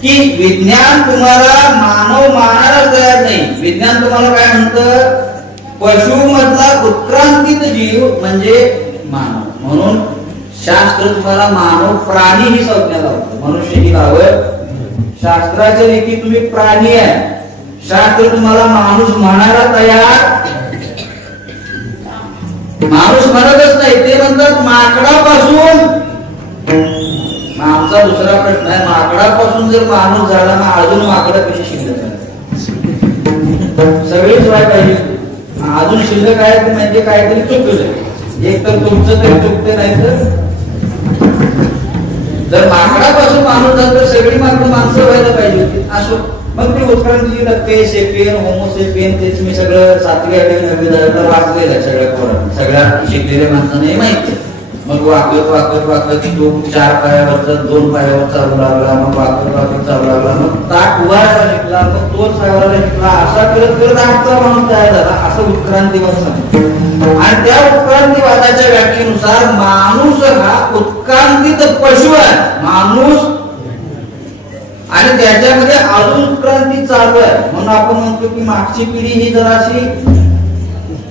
की विज्ञान तुम्हाला मानव मानायला तयार नाही. विज्ञान तुम्हाला काय म्हणतं, पशु मधला उत्क्रांतीत जीव म्हणजे मानव. म्हणून शास्त्र तुम्हाला मानव प्राणी ही संज्ञा लावतं, मनुष्य ही लावत. शास्त्राच्या लेखी तुम्ही प्राणी आहे, शास्त्र तुम्हाला माणूस म्हणायला तयार, माणूस म्हणतच नाही. ते म्हणतात माकडापासून. आमचा दुसरा प्रश्न आहे, माकडापासून जर माणूस झाला ना अजून माकडं कधी शिल्लक आहे? सगळीच वाईट पाहिजे, अजून शिल्लक आहे म्हणजे काहीतरी चुकलं. एक तर तुमचं तरी चुकते, नाही तर जर माकडापासून माणूस झाला तर सगळी माकडं माणसं व्हायला पाहिजे होती. असो मग ते उत्क्रांतीची टप्पे, सेपियन, होमोसेपियन, तेच मी सगळं 7वी 8वी 9वी झालं वाचलेलं आहे सगळ्या पोरांनी, सगळ्या शिकलेल्या माणसाने माहिती. मग वाकत वाकत वाकत तो 4 पायावरचा 2 पायावर चालू लागला, मग वाकत वाकत चालू लागला, मग ताट उभारायला शिकला, मग तोच सावरायला शिकला. असा करत करत आजचा माणूस तयार झाला. असं उत्क्रांतीवाद सांगतो. आणि त्या उत्क्रांतीवादाच्या व्याख्येनुसार माणूस हा उत्क्रांतीत पशु आहे, माणूस. आणि त्याच्यामध्ये अजून उत्क्रांती चालू आहे. म्हणून आपण म्हणतो की मागची पिढी ही जराशी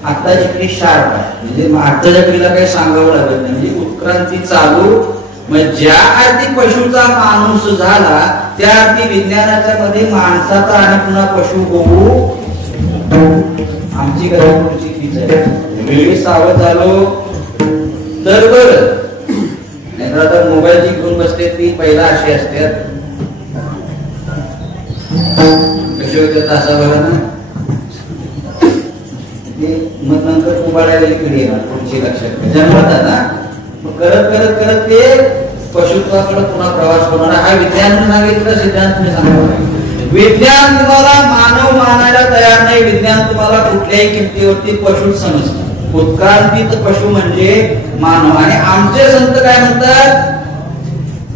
आताची पिढी शार्प आहे, म्हणजे आताच्या पिढीला काही सांगावं लागत नाही. म्हणजे उत्क्रांती चालू, म्हणजे ज्या अर्थी पशुचा माणूस झाला त्या अर्थी विज्ञानाच्या मध्ये माणसाचा आणि पुन्हा पशु होऊ. आमची गरज पुढची तीच आहे. वेळी सावध झालो तर बरं, नाहीतर आता मोबाईल जी घेऊन बसते ती पहिला अशी असते, कशी होते तासा बघा ना, मग नंतर उभारायला पिढी येणार पुढची, लक्षात जन्मतात ना. मग करत करत करत ते पशुत्वाकडे पुन्हा प्रवास होणार. हा विज्ञान सांगितलं, सिद्धांत सांगितलं. विज्ञान तुम्हाला मानव मानायला तयार नाही, विज्ञान तुम्हाला कुठल्याही किमतीवरती पशुच समजतं. उत्क्रांतीत पशु म्हणजे मानव. आणि आमचे संत काय म्हणतात,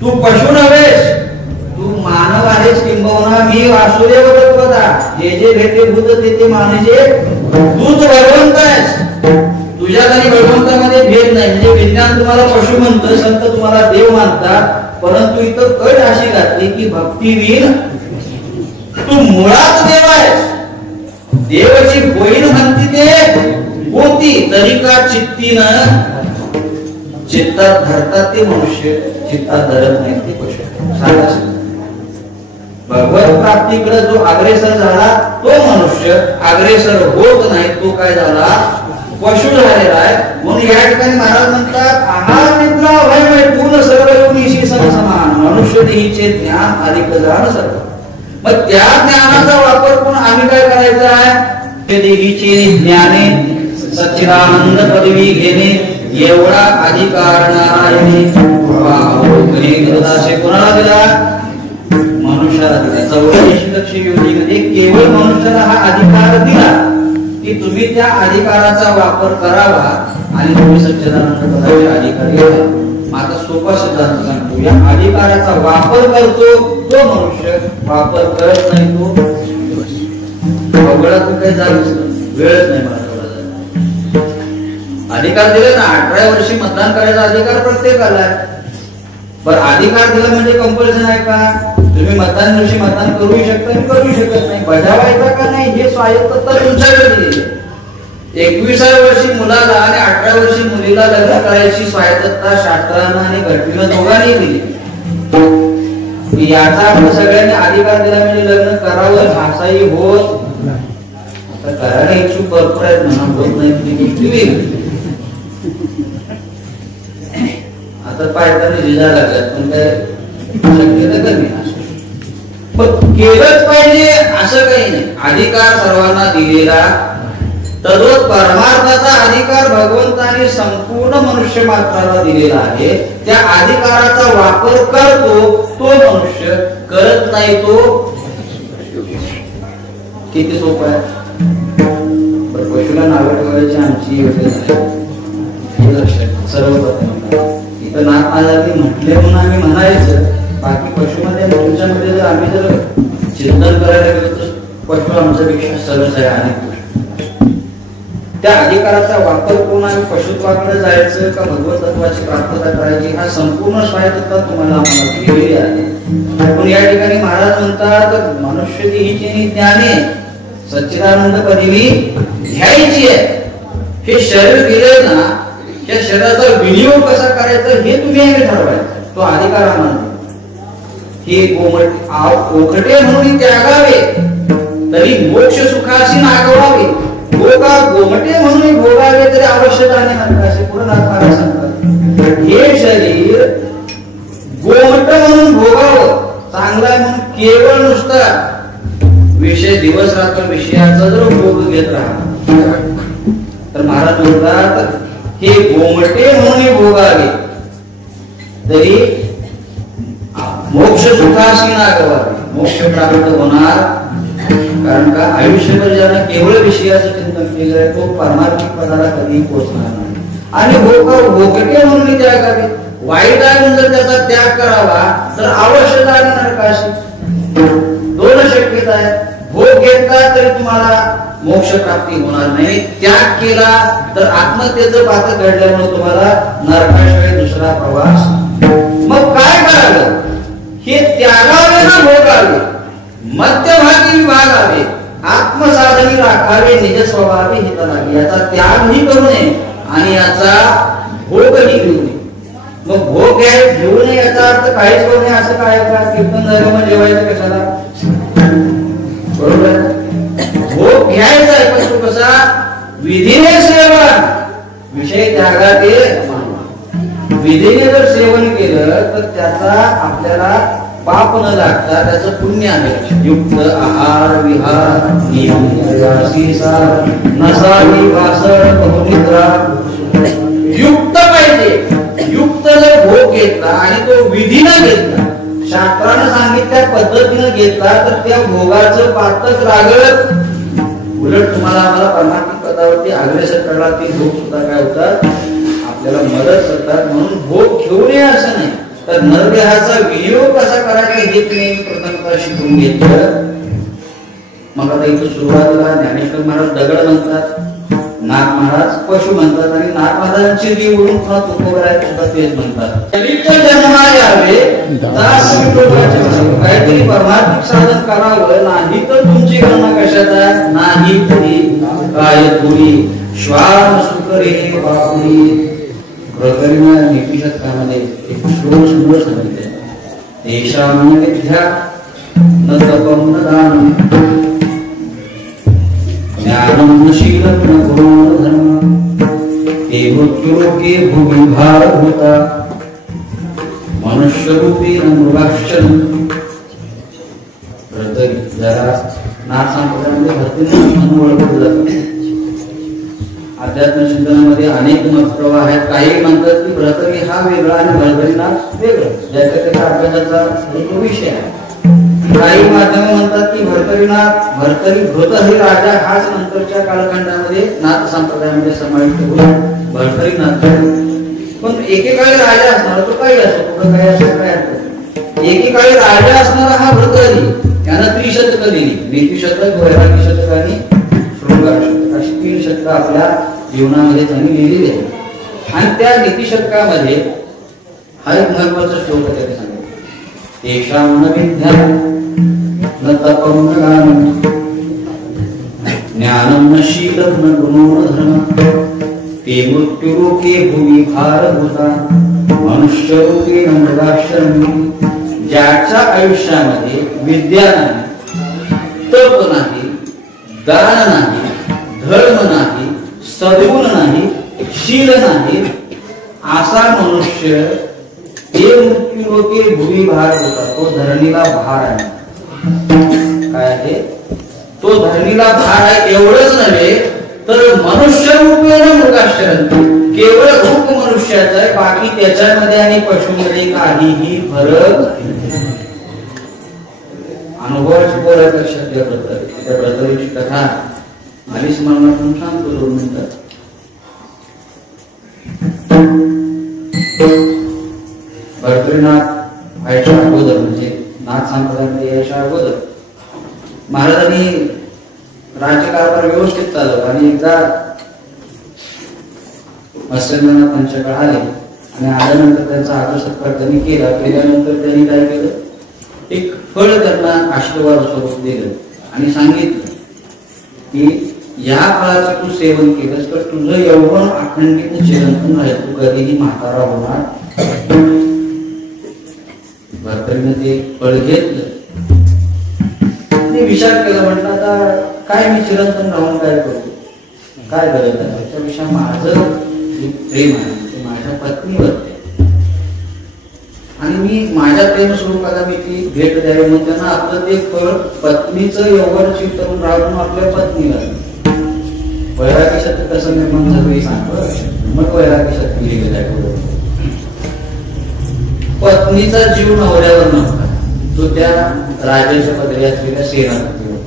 तू पशु नव्हेस, तू मानव आहेस. किंबहुना मी वासुदेव तत्वता, जे जे भेटे भूत ते मानजे, तूच भगवंत आहेस. तुझ्यात आणि भगवंतामध्ये भेद नाही. म्हणजे विज्ञान तुम्हाला पशु म्हणतं, संत तुम्हाला देव मानतात. परंतु इथं कट अशी घातली की भक्तीवीर तू मुळात देव आहेस. देवाची बहीण म्हणती ते होती, तरी का चित्तीनं चित्तात धरतात ते मनुष्य, चित्तात धरत नाही ते पशु. भगवत प्राप्तीकडे जो अग्रेसर झाला तो मनुष्य, अग्रेसर होत नाही तो काय झाला, पशु झालेला आहे. म्हणून या ठिकाणी महाराज म्हणतात, आहार निद्रा भय पूर्ण सर्व योनीशी समसमान, मनुष्य देहीचे ज्ञान अधिक जाण सर्व. मग त्या ज्ञानाचा वापर करून आम्ही काय करायचा आहे, देहीचे ज्ञाने सच्चिदानंद पदवी घेणे, एवढा अधिकार नारायणी कोणाला दिला, मनुष्याला दिला. 84 लक्ष योजनेमध्ये केवळ मनुष्याला हा अधिकार दिला की तुम्ही त्या अधिकाराचा वापर करावा आणि तुम्ही सच्चिदानंद पदाचे अधिकारी व्हा. आता सोपा सिद्धांत सांगतो, या अधिकाराचा वापर करतो तो मनुष्य, वापर करत नाही तो अवघडातून काही जात वेळच नाही. मला अधिकार दिले ना, 18 वर्षी मतदान करायचा अधिकार प्रत्येकाला आहे. पण अधिकार दिला म्हणजे कंपल्शन आहे का, तुम्ही मतदान दिवशी मतदान करू शकता आणि करू शकत नाही, बजावायचा का नाही हे स्वायत्तता तुमच्याकडे दिली. 21व्या वर्षी मुलाला आणि 18 वर्षी मुलीला लग्न करायची स्वायत्तता शास्त्रानं आणि घटनेनं दोघांनी दिली. याचा अर्थ सगळ्यांनी अधिकार दिला म्हणजे लग्न करावं असाही होत. आता करायला इच्छुक भरपूर आहेत, म्हणा होत नाही ती गोष्टी वेगळी. तर पायताने झिजायला लागल्यात, पण काय शक्यता कमी असं. पण केलंच पाहिजे असं काही नाही. अधिकार सर्वांना दिलेला, तद्वत परमार्थाचा अधिकार भगवंताने संपूर्ण मनुष्य मात्राला दिलेला आहे. त्या अधिकाराचा वापर करतो तो मनुष्य, करत नाही तो किती सोपं आहे. पशुला नावे ठेवायची आमची योजना हे लक्षात सर्वप्रथम इथं नाक आजारी म्हटले म्हणून आम्ही म्हणायचं. बाकी पशुमध्ये तुमच्यामध्ये जर आम्ही जर चिंतन करायला गेलो तर पशु आमच्यापेक्षा सरस आहे. अनेक त्या अधिकाराचा वापर करून आम्ही पशुत्वाकडे जायचं का भगवत तत्वाची प्राप्तता करायची, हा संपूर्ण स्वायत्तता तुम्हाला आम्हाला दिलेली आहे. पण या ठिकाणी महाराज म्हणतात मनुष्य ही ज्ञाने सच्चिदानंद पदवी घ्यायची आहे. हे शरीर दिले ना, त्या शरीराचा विनियोग कसा करायचा हे तुम्ही आम्ही ठरवायचं. तो अधिकार आम्हाला हे कोखटे म्हणून त्यागावे तरी मोक्ष सुखाशी नागवावे, भोगा गोमटे म्हणून भोगावे तरी आवश्यकताने नरकाशी. पुढे नाथ सांगतात हे शरीर गोमट म्हणून भोगावं, चांगला म्हणून केवळ नुसता विषय दिवस रात्र विषयाचा जर भोग घेत राहा तर महाराज म्हणतात हे गोमटे म्हणून भोगावे तरी मोक्ष सुखाशी नागवावे. मोक्ष प्राप्त होणार, कारण का आयुष्यभर ज्यानं केवळ विषयाचं चिंतन केलंय तो पारमार्थिक पदाला कधीही पोहोचणार नाही. आणि भोगटे म्हणून त्यागावे, वाईट आहे म्हणून जर त्याचा त्याग करावा तर आवश्यक आहे नरकाशी. दोन शक्यता आहेत. भोग घेतला तरी तुम्हाला मोक्ष प्राप्ती होणार नाही, त्याग केला तर आत्महत्येचं पात्र घडल्यामुळे तुम्हाला नरकाशिवाय दुसरा प्रवास. मग काय करावं? हे त्यागावे ना भोगावे, मध्यभागी विभागावे, आत्मसाधनी राखावे, निज स्वभावी हित लागे. याचा त्यागही करू नये आणि याचा भोगही घेऊ नये. मग भोग घेऊ नये याचा अर्थ काहीच करू नये असं काय का? कीर्तन झालं मग जेवायचं कशाला? बरोबर. भोग घ्यायचा आहे पण तो कसा? विधीने सेवन, विषय त्यागाते. विधीने जर सेवन केलं तर त्याचा आपल्याला पाप न लागता त्याचं पुण्य आहे. युक्त आहार विहार नसावी वासळ बहुनिद्रा. युक्त पाहिजे. युक्त जर भोग घेतला आणि तो विधीने घेतला, शास्त्रानं सांगितल्या पद्धतीने घेतला तर त्या भोगाचं पातक लागत. उलट तुम्हाला आम्हाला परमात्मिक पदावरती अग्रेसर करणार ती भोग सुद्धा काय होतात आपल्याला मदत करतात. म्हणून भोग घेऊ नये असं नाही, तर नरदेहाचा विनियोग कसा करायचा हे तुम्ही प्रथमतः शिकून घेतलं. मग आता इथं सुरुवातीला ज्ञानेश्वर महाराज दगड म्हणतात, नाग महाराज पशु म्हणतात आणि नाग महाराजांची निवडून पुन्हा तुकोबराय सुद्धा तेच म्हणतात. जन्मा यावे काहीतरी परमार्थिक साधन करावं, नाही तर तुमची गणना कशात आहे? नाही तरी काय थोडी श्वास सुकरे बापुरी. नीतिशतकामध्ये एक श्लोक सुंदर सांगितले, तेषां विद्या न तपं न दानं ज्ञानं न शीलं न गुणो न धर्मं ते मृत्युलोके भुवि भारभूता मनुष्यरूपेण मृगाक्षरम्. जरा नाथ संप्रदायामध्ये भक्तिनाथ ओळखलं जातं. अध्यात्म चिंतनामध्ये अनेक मतप्रवाह आहेत. काही म्हणतात की भरतरी हा वेगळा आणि भरतरीनाथ वेगळं, ज्याच्या त्याच्या अभ्यासाचा तो विषय आहे. काही माध्यम म्हणतात की भरतरी भृत हे राजा हाच नंतरच्या कालखंडामध्ये नाथ संप्रदायामध्ये समाविष्ट होईल. भरतरीनाथ पण एकेकाळी राजा असणार, तो काही असो, कुठं काही असं काय अर्थ. एकेकाळी राजा असणारा हा भरतरी, त्यानं त्रिशतक दिली. नीतिशतक, वैराग्य शतक आणि शृंगार शतक अशी 3 शतक आपल्या जीवनामध्ये त्यांनी लिहिलेली आहे. आणि त्या नीतिशतकामध्ये हा एक महत्वाचा श्लोक त्याने सांगितला, तेषां न विद्या न तपं न दानं ज्ञानं न शीलं न गुणो न धर्मं ते मृत्युलोके भुवि भारभूता मनुष्यरूपेण मृगाक्षरम्. ज्याच्या आयुष्यामध्ये विद्या नाही, तप नाही, दान नाही, धर्म नाही, सद्गुण नाही, शील नाही, असा मनुष्य जे मृत्यू लोके भुवी भार होता तो धरणीला भार आहे. काय आहे तो धरणीला भार आहे. एवढंच नव्हे तर मनुष्य रूपेण मृगाश्चरण, केवळ रूप मनुष्याचं आहे, बाकी त्याच्यामध्ये आणि पशुमध्ये काहीही फरक. अनुभवाची फरक लक्षात घ्या. त्या ब्रतरीची कथा आली स्मरणातून सांगतो 2 मिनिटात. भरतरीनाथ व्हायच्या अगोदर म्हणजे नाथ संप्रदायामध्ये यायच्या अगोदर महाराजांनी राज्यकारभार व्यवस्थित चालवला आणि एकदा मत्स्यनाथ त्यांच्याकडे आले आणि आल्यानंतर त्यांचा आदर सत्कार त्यांनी केल्यानंतर त्यांनी काय केलं, एक फळ त्यांना आशीर्वाद स्वरूप दिलं आणि सांगितलं की या फळाचं तू सेवन केलंस तर तुझं यौवन अखंडित चिरंतन राहील, तू कधीही म्हातारा होणार. भरतरीने ते फळ घेतलं, विचार केला, म्हटलं आता काय मी चिरंतन राहून काय करतो, काय गरज आहे, त्याच्यापेक्षा माझं प्रेम आहे ते माझ्या पत्नीवर आणि मी माझ्या प्रेम स्वरूपाला मी ती भेट द्यावी म्हणून त्यांना आपलं ते फळ पत्नीचं यौवन चिंतन राहून आपल्या पत्नीला. वैरागी शक्ती कसं निर्माण झालं सांग. मग वैरागी शक्ती लिहिलेलं आहे. पत्नीचा जीव नवऱ्यावर नव्हता, तो त्या राजाच्या पदरी असलेल्या सेनापतीवर.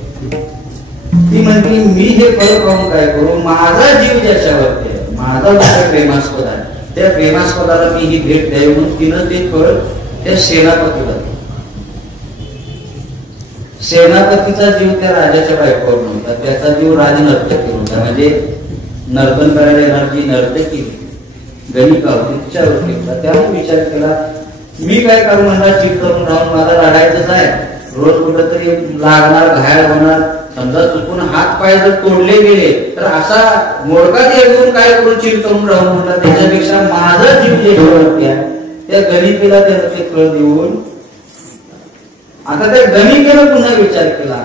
ती म्हणते मी हे फळ पाहून काय करू, माझा जीव ज्याच्यावरती आहे, माझा जो प्रेमास्पद आहे त्या प्रेमास्पदाला मी ही भेट द्यावी म्हणून तिनं ते फळ त्या सेनापतीला. सेनापतीचा जीव त्या राजाच्या बायकोवर नव्हता, त्याचा जीव राजनर्तकी होता. म्हणजे नर्तन करायला येणार जी नर्तकी गणिका होती तिच्यावरती होता. त्यामुळे विचार केला मी काय करू, म्हणणार जीव करून राहून मला रडायचंच आहे, रोज कुठंतरी लागणार, घायल होणार, समजा चुकून हात पाय जर तोडले गेले तर असा मोडका देऊन काय करून चिर करून राहून म्हणतात, त्याच्यापेक्षा माझा जीव जे वरती आहे त्या गणिकेला त्यानं ते फळ देऊन. आता त्या गणिकेनं पुन्हा विचार केला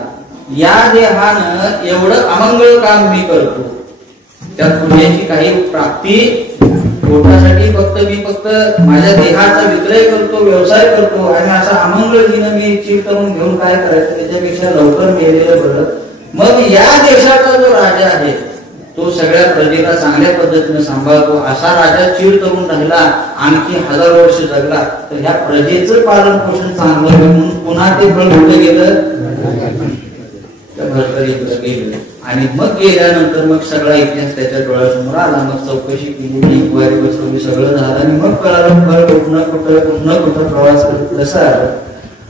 या देहानं एवढं अमंगळ काम मी करतो, त्या पुण्याची काही प्राप्ती पोटासाठी फक्त माझ्या देहाचा विक्रय करतो, व्यवसाय करतो आणि असा अमंगळीनं मी चिर करून घेऊन काय करायचं, त्याच्यापेक्षा लवकर मेलेलं बरं. मग या देशाचा जो राजा आहे तो सगळ्या प्रजेला चांगल्या पद्धतीने सांभाळतो, असा राजा चिर करून राहिला, आणखी 1000 वर्ष जगला तर ह्या प्रजेचं पालन पोषण चांगलं म्हणून पुन्हा ते फळ कुठे गेलं, त्या भरतरीकडे गेलं. आणि मग गेल्यानंतर मग सगळा इतिहास त्याच्या डोळ्यासमोर आला. मग चौकशी केली, इन्क्वायरी बसवली, सगळं झालं आणि मग कळालं फळ कुठं प्रवास करत कसं आलं.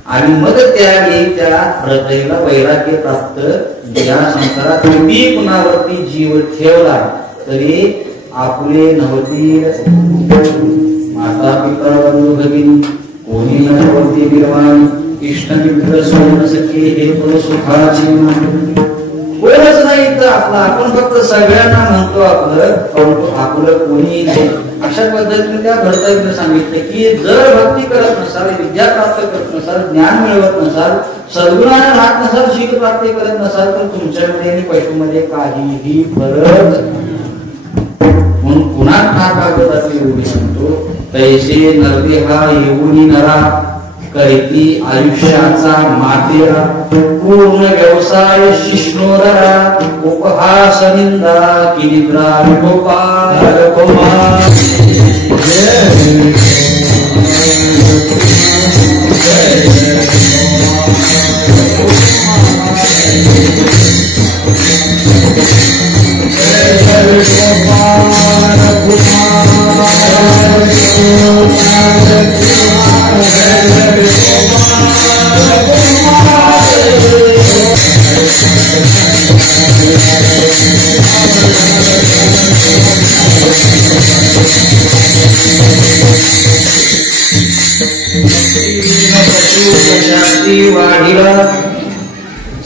आणि मग त्यावेळी त्या भरतरीला वैराग्य प्राप्त, या संसारात किती कुणावरती जीव ठेवला तरी आपले नव्हती माता पिता बंधू भगिनी कोणी नव्हती निर्माण, इष्ट मित्र सोडून सखे हे तो सुखाची कोणच नाही तर आपला, आपण फक्त सगळ्यांना म्हणतो आपलं, पण आपलं कोणी नाही. अशा पद्धतीने त्या भरतरीने सांगितलं की जर भक्ती करत नसाल, विद्या प्राप्त करत नसाल, ज्ञान मिळवत नसाल, सद्गुणाने राहत नसाल, शील प्राप्ती करत नसाल तर तुमच्यामध्ये आणि पशुमध्ये काहीही फरक. म्हणून पुन्हा ठार भागवतातली एवढी सांगतो, तैसे नरदेहा येऊनी नरा कैती आयुष्याचा मातेरा, पूर्ण व्यवसाय शिष्णोदरा, उपहास निंदा की निद्रा गोपाल कुमार.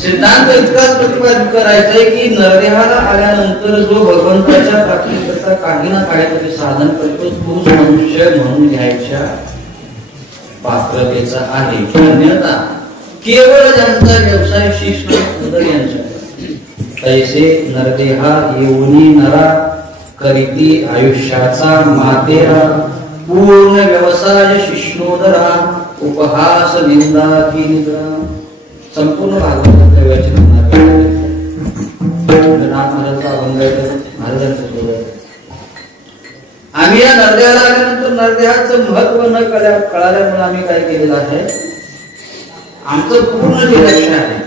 सिद्धांत इतकाच प्रतिपादित करायचंय की नरदेहाला आल्यानंतर जो भगवंताच्या प्राप्तीकरता काही ना काहीतरी साधन करतो तोच मनुष्य म्हणून घ्यायच्या पात्रतेचा आहे. अन्यथा केवळ ज्यांचा व्यवसाय शिष्ण यांच्या तैसे नरदेहा येऊनी नरा करीती आयुष्याचा मातेरा, पूर्ण व्यवसाय शिष्णोदरा उपहास निंदा की निद्रा. संपूर्ण भागवत दैवाची महाराजांचा अभंग महाराजांचं सोबत. आम्ही या नरदेहाला आल्यानंतर नरदेहाचं महत्व न कळाल्यामुळे आम्ही काय केलेलं आहे, आमचं पूर्ण जे लक्ष आहे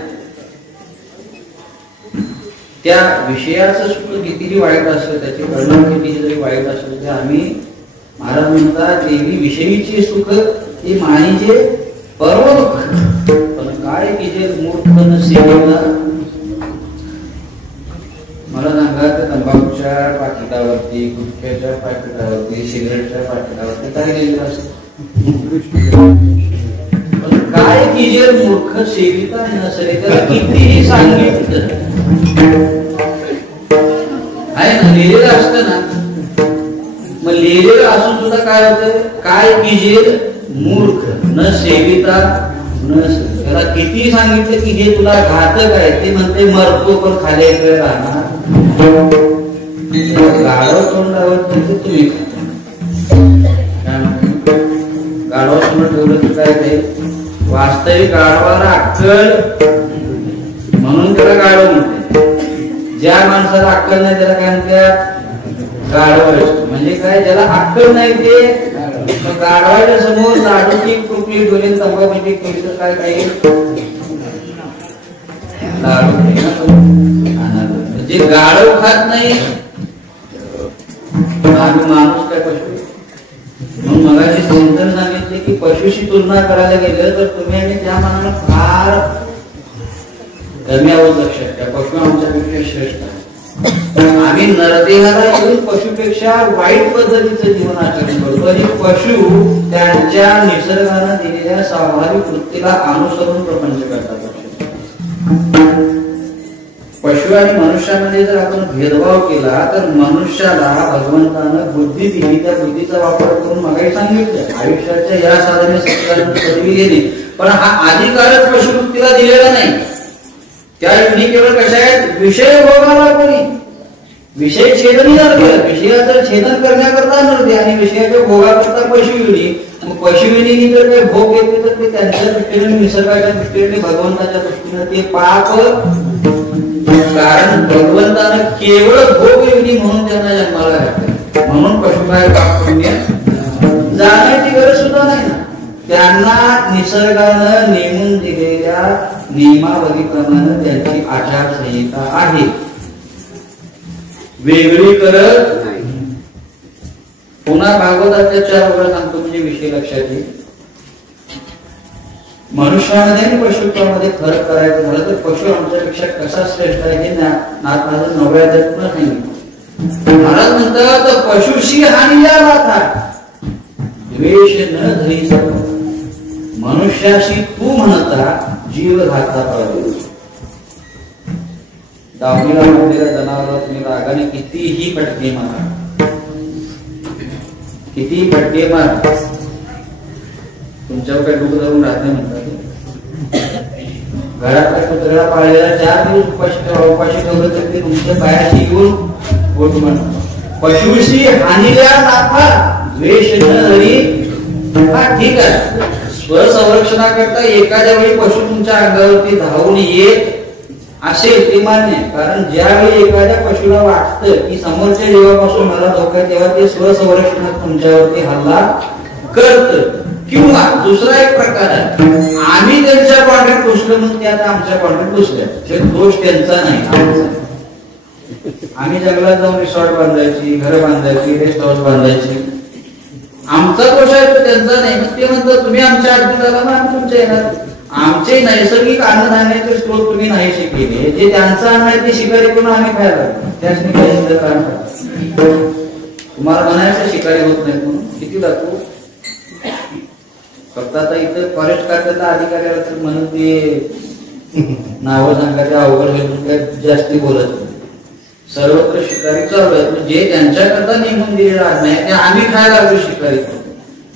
त्या विषयाचं सुख कितीही वाईट असलं, त्याची परिणाम किती जरी वाईट असलं ते आम्ही, महाराज म्हणतात देवी विषयीचे सुख हे माणीचे पर्व दुःख. पण काय की जे मूर्खपण सेवेला, मला सांगा तर तंबाखूच्या पाकिटावरती, गुटख्याच्या पाकिटावरती, सिगरेटच्या पाकिटावरती काय लिहिलेलं असतं. पण काय की जे मूर्ख सेविता नसले त्याला कितीही सांगितलं आहे ना, लिहिलेलं असतं ना. मग लिहिलेलं असून सुद्धा काय होतं, काय की जे मूर्ख न सेविता न, त्याला किती सांगितलं की हे तुला घातक आहे, ते म्हणते मरतो पण खाली राहणार. गाढव तोंडावर तुम्ही गाढव तोंड ठेवलं तर काय ते वास्तविक गाढवाला अक्कल म्हणून त्याला गाढव म्हणते. ज्या माणसाला अक्कल नाही त्याला काय म्हणतात गाढव. म्हणजे काय, ज्याला अक्कल नाही ते गाढवाच्या समोर लाडूची कृपी डोले तंबाखूची केली तर काय काय जे गाढव खात नाही माणूस काय पशु. मग मगाशी चिंतन सांगितले की पशुशी तुलना करायला गेलं तर तुम्ही आणि त्या मानाला फार कमी आहोत लक्षात घ्या. पशु आमच्यापेक्षा श्रेष्ठ आहे. आम्ही नरदेहाला येऊन पशुपेक्षा वाईट पद्धतीचं जीवन आचरण करतो आणि पशु त्यांच्या निसर्गानं दिलेल्या स्वाभाविक वृत्तीला अनुसरून प्रपंच करतात. पशु आणि मनुष्यामध्ये जर आपण भेदभाव केला तर मनुष्याला भगवंतानं बुद्धी दिली, त्या बुद्धीचा वापर करून मगाही सांगितलं आयुष्याच्या या साधने सत्कारांना पदवी दिली. पण हा अधिकारच पशुवृत्तीला दिलेला नाही. त्या युनी केवळ कशा आहेत, विषय भोगाला कोणी विषय छेदनीला केलं, विषयाचं छेदन करण्याकरता नव्हते आणि विषयाच्या भोगाकरता पशुविणी. मग पशुविणी जर काही भोग घेतले तर ते त्यांच्या दृष्टीने, निसर्गाच्या दृष्टीने, भगवंताच्या दृष्टीने ते पाप. कारण भगवंतानं केवळ भोगयोनी म्हणून त्यांना जन्माला घातलं. म्हणून पशु काय पाप पुण्य जाण्याची गरज सुद्धा नाही ना. त्यांना निसर्गानं नेमून दिलेल्या नियमावलीप्रमाणे त्यांची आचारसंहिता आहे, वेगळी करत नाही. पुन्हा भागवताच्या 4 वगैरे सांगतो म्हणजे विषय लक्षात येईल. मनुष्यामध्ये आणि पशुत्वामध्ये फरक करायचं झालं तर पशु आमच्यापेक्षा कसा श्रेष्ठ आहे हे नाथमाधव 9व्या अध्यायात सांगितलं. महाराज म्हणतात पशुशी हानिया माथा द्वेष न धरी मनुष्याशी तू म्हणता जीव घातला पाहिजे. दावणीला मारलेल्या जनावराला तुम्ही रागाने कितीही फटके मारा, कितीही फटके मार, तुमच्यावर काही डूक धरून राहत नाही म्हणतात. घरातल्या कुत्र्याला पाळलेला 4 दिवस उपाशी ठेवलं तर ते तुमच्या पायाशी येऊन बोट म्हणतात. पशुशी हानीला नाथा द्वेष न धरी. हा ठीक आहे, स्वसंरक्षणाकरता एखाद्या वेळी पशु तुमच्या अंगावरती धावून येत असेल ते मान्य. कारण ज्यावेळी एखाद्या पशुला वाटतं की समोरच्या जीवापासून मला धोका आहे तेव्हा ते स्वसंरक्षणात तुमच्यावरती हल्ला करत. किंवा दुसरा एक प्रकार आहे, आम्ही त्यांच्या कॉन्ट्रॅक्ट घुसलो म्हणून ते आता आमच्या कॉन्ट्रॅक्ट घुसल्या. दोष त्यांचा नाही, आमचा. आम्ही जंगलात जाऊन रिसॉर्ट बांधायची, घर बांधायची, रेस्ट हाऊस बांधायची, आमचा दोष आहे तो त्यांचा नाही. मग ते म्हणतात तुम्ही आमच्या आधी झाला ना आम्ही तुमच्या येणार. आमचे नैसर्गिक अन्नधान्याचे स्रोत तुम्ही नाही शिकले, जे त्यांचं अन्न आहे ते शिकारी करून आम्ही खायला त्याच तुम्हाला म्हणायचं शिकारी होत नाही म्हणून किती लागतो. फक्त आता इथं फॉरेस्ट खात्याचा अधिकारी आला तर म्हणून ते नावं सांगायचं अवघड घेऊन जास्ती बोलत नाही. सर्वत्र शिकारी चालू आहे, जे त्यांच्याकरता नेमून दिलेलं अन्न आहे ते आम्ही खायला लागलो शिकारी.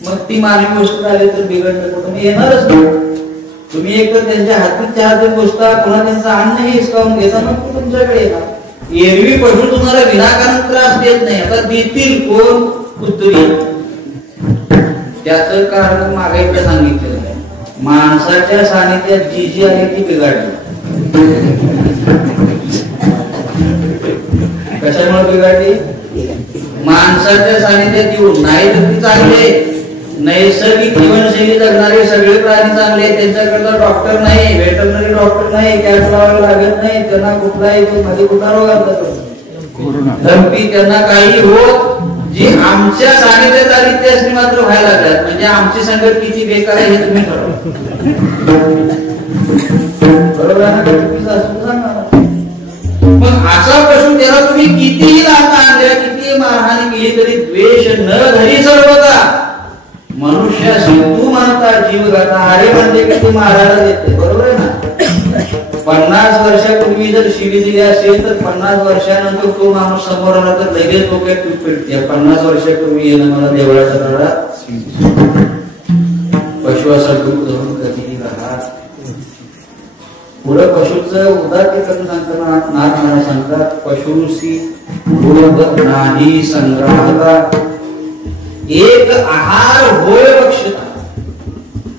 मग ती मानवी गोष्ट आली तर बिघडलं कुठं येणारच नाही. तुम्ही एक तर त्यांच्या हाती 4 दिन बसता, पुन्हा त्यांचं अन्नही हिसकावून घेता, मग तुमच्याकडे येणार. एरवी पशु तुम्हाला विनाकारण त्रास देत नाही, आता देतील कोण? कुत्री. त्याचं कारण मागे सांगितलेलं आहे. माणसाच्या सानिध्यात जी जी आहे ती बिघाडली. कशामुळे बिघाडली? माणसाच्या सानिध्यात येऊन. नाही तर ती चांगले नैसर्गिक जीवनशैली जगणारे सगळे प्राणी चांगले, त्यांच्याकडे डॉक्टर नाही, वेटरनरी डॉक्टर नाही, कॅप लावायला लागत नाही, त्यांना कुठलाही मध्ये कुठला रोग धमकी त्यांना काही होत. जी आमच्या सानिध्यात आली त्यासनी मात्र व्हायला लागल्यात. म्हणजे आमची संगत किती बेकार आहे हे तुम्ही ठरवा. बरोबर आहे ना? मग असा पशु त्याला तुम्ही कितीही लाथा आणल्या, कितीही मारहाणी केली तरी द्वेष न धरी सर्वता मनुष्याशी तू म्हणता जीव घाता. अरे म्हणजे की तू मारायला देते. बरोबर आहे ना? 50 वर्षापूर्वी जर शिवी दिली असेल तर 50 वर्षानंतर तो माणूस समोर आला तर लगेच डोक्यात तूप पेटते. 50 वर्षापूर्वी येणं मला देवळाच्या दारात पशु असा दूध धरून कधीही राहत. पुढं पशुचं उदात्तीकरण सांगताना नाथ सांगतात पशुसी रोग नाही संग्राहता एक आहार होय बक्षता.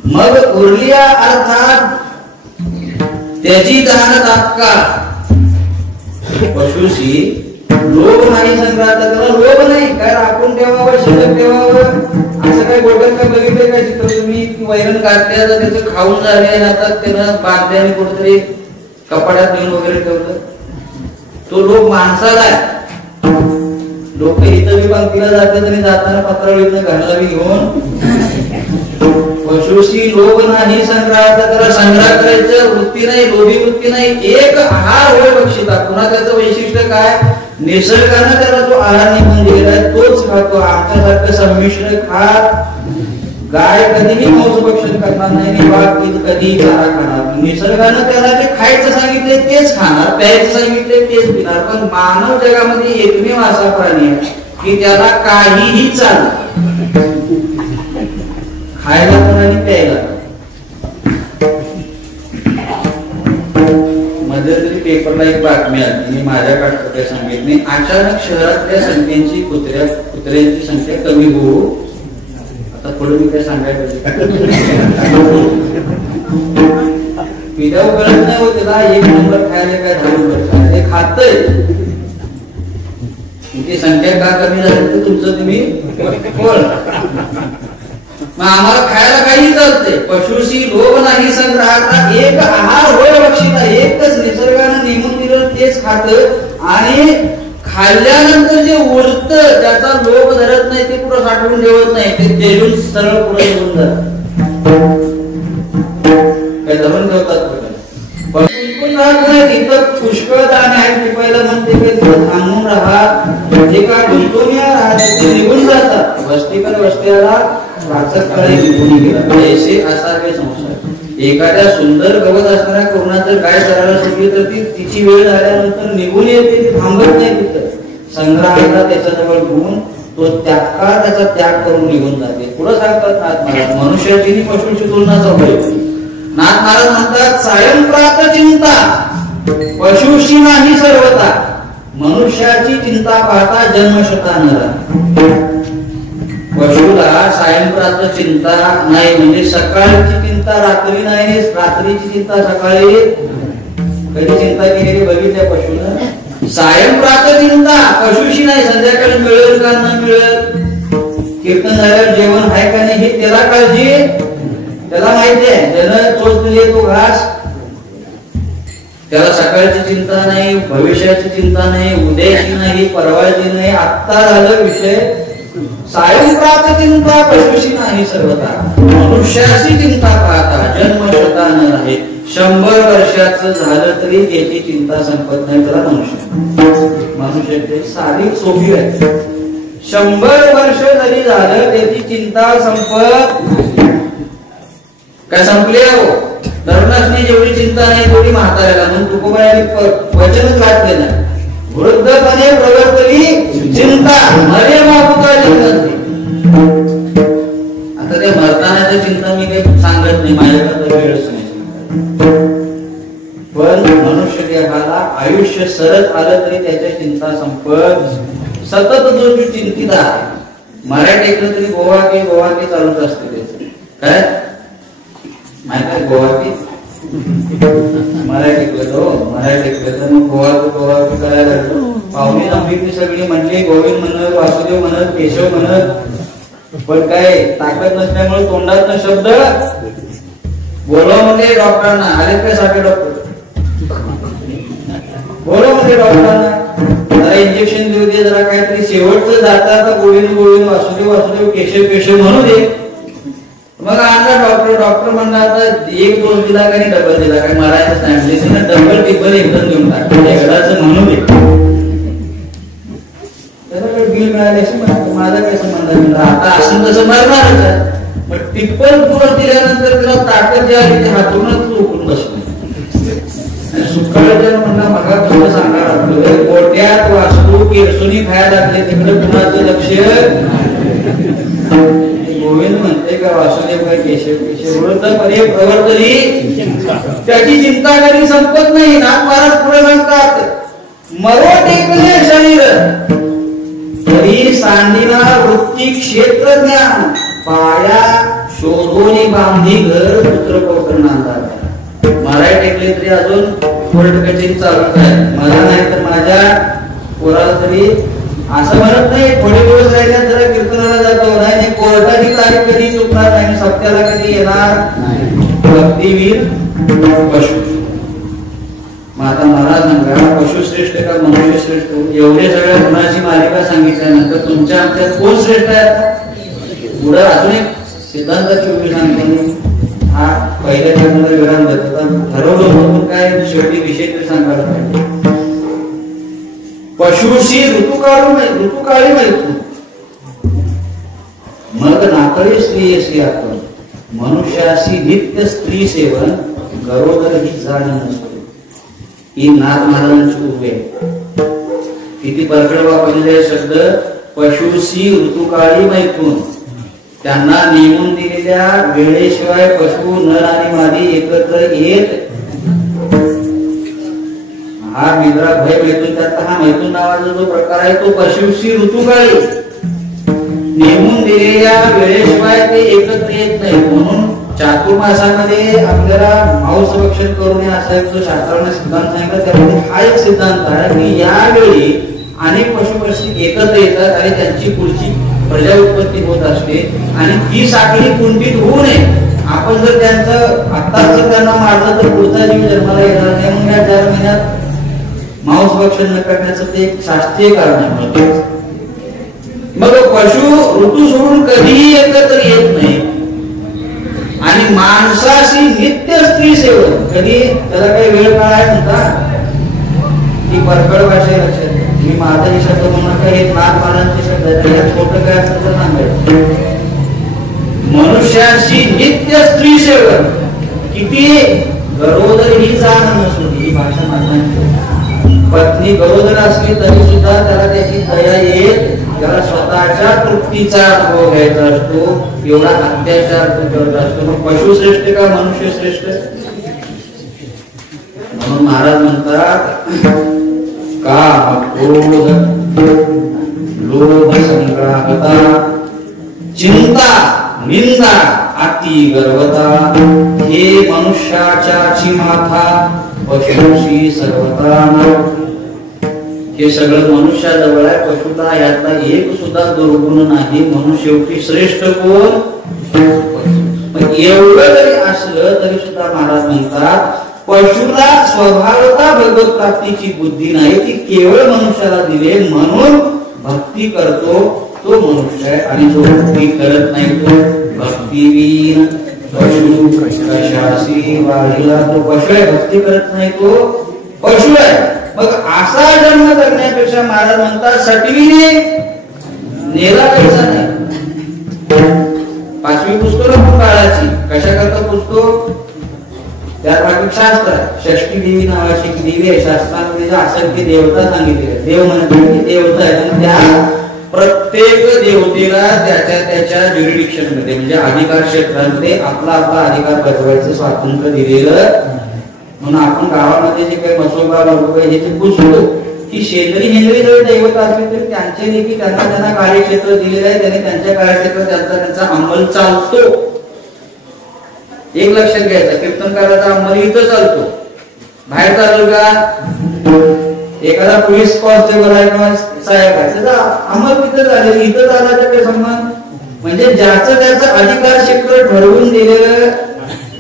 मग उरलिया अर्थात त्याची दान तात्काळ. पशुशी लोभ नाही संग्रहात. त्याला लोभ नाही. काय आपण ठेवावं शिल्लक ठेवावं असं काही गोठ्यात काय बघितलं काय चित्र तुम्ही? वैरण काढते त्याचं खाऊन झाले आणि आता त्यानं बांधल्याने कुठेतरी कपाड्यात नेऊन वगैरे ठेवलं. तो लोभ माणसाला आहे. लोक इथं बी पंक्तीला जातात आणि जाताना पत्रावळीतनं घरला बी घेऊन. पशुशी लोभ नाही संग्रहाचा. त्याला संग्रह करायचं वृत्ती नाही, लोभी वृत्ती नाही. एक आहार होय बक्षिता. पुन्हा त्याचं वैशिष्ट्य काय? निसर्गानं त्याला जो आहार निघून दिलेला आहे तोच खातो. आमच्यासारखं संमिश्र खात गाय कधीही मांसभक्षण करणार नाही, वाघ कधीही चारा खाणार. निसर्गानं त्याला जे खायचं सांगितले तेच खाणार, प्यायचं सांगितले तेच पिणार. पण मानव जगामध्ये एकमेव असा प्राणी आहे की त्याला काहीही चालत. खायला पण आणि प्यायला. मध्यंतरी पेपरला एक बातमी आली. मी माझ्या काटकट्या सांगितली. अचानक शहरातल्या संख्येची कुत्र्यांची संख्या कमी होऊ. आता पुढे मी काय सांगायचं पिढ्या कळत नाही हो त्याला. एक नंबर खायला काय 10 नंबर खायला ते खातय. तुमची संख्या का कमी झाली तर तुमचं तुम्ही बोल. मग आम्हाला खायला काही चालते. पशुशी लोभ नाही संग्रहाचा एक आहार होय बक्षिता. एकच निसर्गानं नेमून दिलं तेच खात. आणि खाल्ल्यानंतर जे उरत त्याचा लोभ धरत नाही, ते पुढे साठवून ठेवत नाही, ते देऊन सरळ पुढे येऊन जात. काय धरून ठेवतात तिथं पुष्कळ दाणे आहेत. टिपायला म्हणते की तिथं थांबून राहा. जे काय गुंतवून ते निघून जातात. वस्तीकडे वस्त्याला काळे निघून गेला. ऐसे असावे संसार. एखाद्या सुंदर गवत असणाऱ्या कोणात जर गाय चरायला सुटली तर ती तिची वेळ झाल्यानंतर निघून येते. ती थांबत नाही. तिथं संग्रहाचा त्याच्याजवळ घेऊन तो त्याचा त्याग करून निघून जाते. पुढे सांगतात नाथ महाराज मनुष्याची पशुची तुलना चालू. नाथ महाराज म्हणतात सायंप्रात चिंता पशुशी नाही सर्वता. मनुष्याची चिंता पाहता जन्मशता नरा. पशुला सायंप्रात चिंता नाही. म्हणजे सकाळची चिंता रात्री नाही, रात्रीची चिंता सकाळी. कधी चिंता केलेली बघितल्या पशुला? सायंप्रात चिंता पशुशी नाही. संध्याकाळी मिळेल का न मिळेल, कीर्तन झाल्यावर जेवण आहे का नाही हे त्याला काळजी. त्याला माहिती आहे ज्यानं चोच दिली तो घास. त्याला सकाळची चिंता नाही, भविष्याची चिंता नाही, उद्याची नाही, परवाची नाही. आत्ता झालं विषय. सायंप्रात चिंता पशुशी नाही सर्वता. मनुष्याची चिंता पाहता जन्मशता न आहे. 100 वर्षाचं झालं तरी त्याची चिंता संपत नाही. त्याला मनुष्य साधी सोपी आहे. 100 वर्ष जरी झालं त्याची चिंता संपत काय संपली हो. तरुणाची जेवढी चिंता नाही तेवढी म्हाताऱ्याला. म्हणून तुकोबाई वचनच घातले नाही. वृद्धपणे प्रवर्तली चिंता मरे मागुता जगते. आता त्या मरतानाची चिंता मी काही सांगत नाही, माझ्याकडे वेळच नाही. पण मनुष्य देहाला आयुष्य सरत आलं तरी त्याच्या चिंता संपत. सतत जो चिंतित आहे मराठी ऐकलं तरी गोवा की चालूच असते त्याचं. काय माहित आहे गोवा की मराठी ऐकलं तो मराठी ऐकलं तर मग गोवा की करायला लागलो. पाहुणे आंबीतली सगळी म्हणली गोविंद म्हणत, वासुदेव म्हणत, केशव म्हणत, पण काय ताकद नसल्यामुळे तोंडात शब्द बोलव म्हणजे डॉक्टरांना आले काय साठे डॉक्टर बोलव म्हणजे डॉक्टरांना जरा इंजेक्शन देऊ दे, जरा काहीतरी शेवटचं जाता आता गोविंद वासुदेव केशव म्हणू दे. मग आणला डॉक्टर म्हणला आता एक डोस दिला का नाही डबल दिला काय मारायचं सांगितलं, डबल टिबल एकदम देऊन टाकलं म्हणू दे. त्याच्याकडे बिल मिळाल्याशी माझा काय संबंध, आता असं तसं मारणारच. पण टिप्पल डोस दिल्यानंतर त्याला ताकद जी आली ती हातूनच चुकून बसली. सुकाळच्या म्हणला मगा थोडं सांगा लागलं गोट्यात वास्तू केरसुनी खायला लागले तिकडे कुणाचं लक्ष. गोविंद म्हणते का वासुदेव काय केशव प्रवर्तनी त्याची चिंता कधी संपत नाही. नाथ महाराज पुढे म्हणतात मरो टेकले शरीर तरी सांडिना वृत्ती क्षेत्र ज्ञान पाया शोधोनी बांधी घर पुत्र पौत्र नांदा. मराठी टेकले तरी अजून कोर्ट कचेरी चालूच आहे. मला नाही तर माझ्या पोराला तरी असं म्हणत नाही थोडे दिवस राहिल्या जरा कीर्तनाला जातो नाही कोर्टाची तारीख कधी चुकणार नाही, सप्त्याला कधी येणार भक्तीवीर पशु. मग आता मला सांगा पशु श्रेष्ठ का मनुष्य श्रेष्ठ? एवढे सगळ्या गुणाची मालिका सांगितल्यानंतर तुमच्या आमच्यात कोण श्रेष्ठ आहे? पुढे अजून एक सिद्धांताची उभी सांगतो. हा पहिल्या चरणाला विराम देतो ठरवलं होतं काय शेवटी विषय तरी सांगायला पाहिजे. पशुशी ऋतुकाळी मैत्री मग नाकळे स्त्रियसी आपण मनुष्याशी नित्य स्त्री सेवन गरोदर ही जाण नसते. ही नाथ महाराजांची उभे किती परखड वापरलेले शब्द. पशुशी ऋतुकाळी मैथून त्यांना नेमून दिलेल्या वेळेशिवाय पशु नर आणि मादी एकत्र येत. हा मित्रा भय मैथून त्यात हा मैथून नावाचा जो प्रकार आहे तो पशुशी ऋतुकाळी नेमून दिलेल्या वेळेशिवाय ते एकत्र येत नाही. म्हणून चातुर्मासामध्ये आपल्याला मांस भक्षण करू नये असा जो शास्त्राने सिद्धांत सांगितला त्यामध्ये हा एक सिद्धांत आहे की यावेळी अनेक पशुपक्षी एकत्र येतात आणि त्यांची पुढची प्रजा उत्पत्ती होत असते आणि ती साखळी कुंठित होऊ नये. आपण जर त्यांचं आत्ताच जर त्यांना मारलं तर पुढचा जीव जन्माला येणार नाही. म्हणून या 4 महिन्यात मांस भक्षण न करण्याचं ते एक शास्त्रीय कारण आहे. मग पशु ऋतू सोडून कधीही एकत्र येत नाही आणि माणसाशी नित्य स्त्री सेवन कधी त्याला काही वेळ काळ आहे म्हणता ती परकड भाषा लक्षात. मी माझा हे शब्द म्हणून काही नाथ महाराजांचे शब्द आहेत छोटं काय असतं तर सांगायचं. मनुष्याशी नित्य स्त्री सेवन किती गरोदर ही जाण नसून ही भाषा महाराजांची. पत्नी गरोदर असली तरी सुद्धा त्याला त्याची दया येत. त्याला स्वतःच्या तृप्तीचा अनुभव घ्यायचा असतो. एवढा अत्याचार तो करत असतो. मग पशु श्रेष्ठ का मनुष्य श्रेष्ठ? म्हणून महाराज म्हणतात का क्रोध लोभ संग्राहता चिंता निंदा अति गर्वता हे मनुष्याची माथा पशुशी सर्वता. हे सगळं मनुष्याजवळ आहे. पशुला यातला एक सुद्धा दुर्गुण नाही. म्हणून शेवटी श्रेष्ठ कोण? एवढं जरी असलं तरी सुद्धा महाराज म्हणतात पशुला स्वभावता भगवत प्राप्तीची बुद्धी नाही. ती केवळ मनुष्याला दिले म्हणून भक्ती करतो तो मनुष्य आहे आणि जो भक्ती करत नाही तो भक्तिहीन पशु कशाशी वाढीला तो पशु आहे. भक्ती करत नाही तो पशु आहे. मग असा जन्म करण्यापेक्षा महाराज म्हणतात सटवीने नेला पैसा नाही. 5वी पुस्तक काळाची कशा करता पुस्तक त्यात बाकी शास्त्र आहे. षष्टी देवी नावाची देवी आहे. शास्त्रामध्ये असंख्य देवता सांगितले. देव म्हणजे देवता आहे. त्या प्रत्येक देवतेला त्याच्या ज्युरिडिक्शन मध्ये म्हणजे अधिकार क्षेत्रामध्ये आपला अधिकार बजवायचं स्वातंत्र्य दिलेलं. म्हणून आपण गावामध्ये जे काही मसोबा लोक आहे ते पुजतो की शेजारी हेंद्री जर दैवत असले तरी त्यांचे देखील त्यांना कार्यक्षेत्र दिलेलं आहे, त्यांनी त्यांच्या कार्यक्षेत्रात त्यांचा अंमल चालतो. एक लक्षात घ्यायचं, कीर्तनकाराचा अंमल इथं चालतो, बाहेर चालू का एखादा पोलीस कॉन्स्टेबल आहे किंवा साहेब आहे त्याचा अंमल तिथं झालेलं, इथं झाला तर संबंध. म्हणजे ज्याचं त्याचं अधिकार क्षेत्र ठरवून दिलेलं.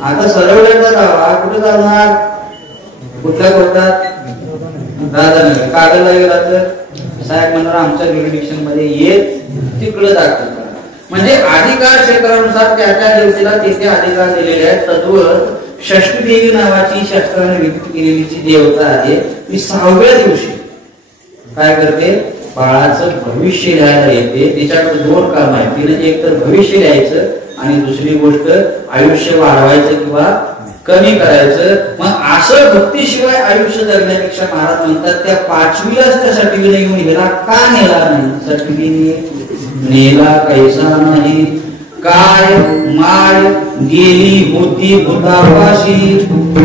आता सरवड्याचा दावा कुठे चालणार, कुठल्या कोर्टात, राधानगर. कागदला गेला तर साहेब म्हणणार आमच्या ज्युरिडिक्शन मध्ये येत तिकडे दाखल करा. म्हणजे अधिकार क्षेत्रानुसार त्या त्या देवतेला तिथे अधिकार दिलेले आहेत. तद्वत षष्ठी देवी नावाची शास्त्राने विकसित केलेली जी देवता आहे ती 6व्या दिवशी काय करते, बाळाचं भविष्य लिहायला येते. तिच्याकडे 2 काम आहेत. तिने एक तर भविष्य लिहायचं आणि दुसरी गोष्ट आयुष्य वाढवायचं किंवा कमी करायचं. मग असं भक्तीशिवाय आयुष्य जगण्यापेक्षा महाराज म्हणतात त्या 5वीलाच त्या सर्टिफिकेट घेऊन गेला का नेला नाही. सर्टिफिकेट नेला कैसा नाही, काय माय गेली होती भूतापाशी,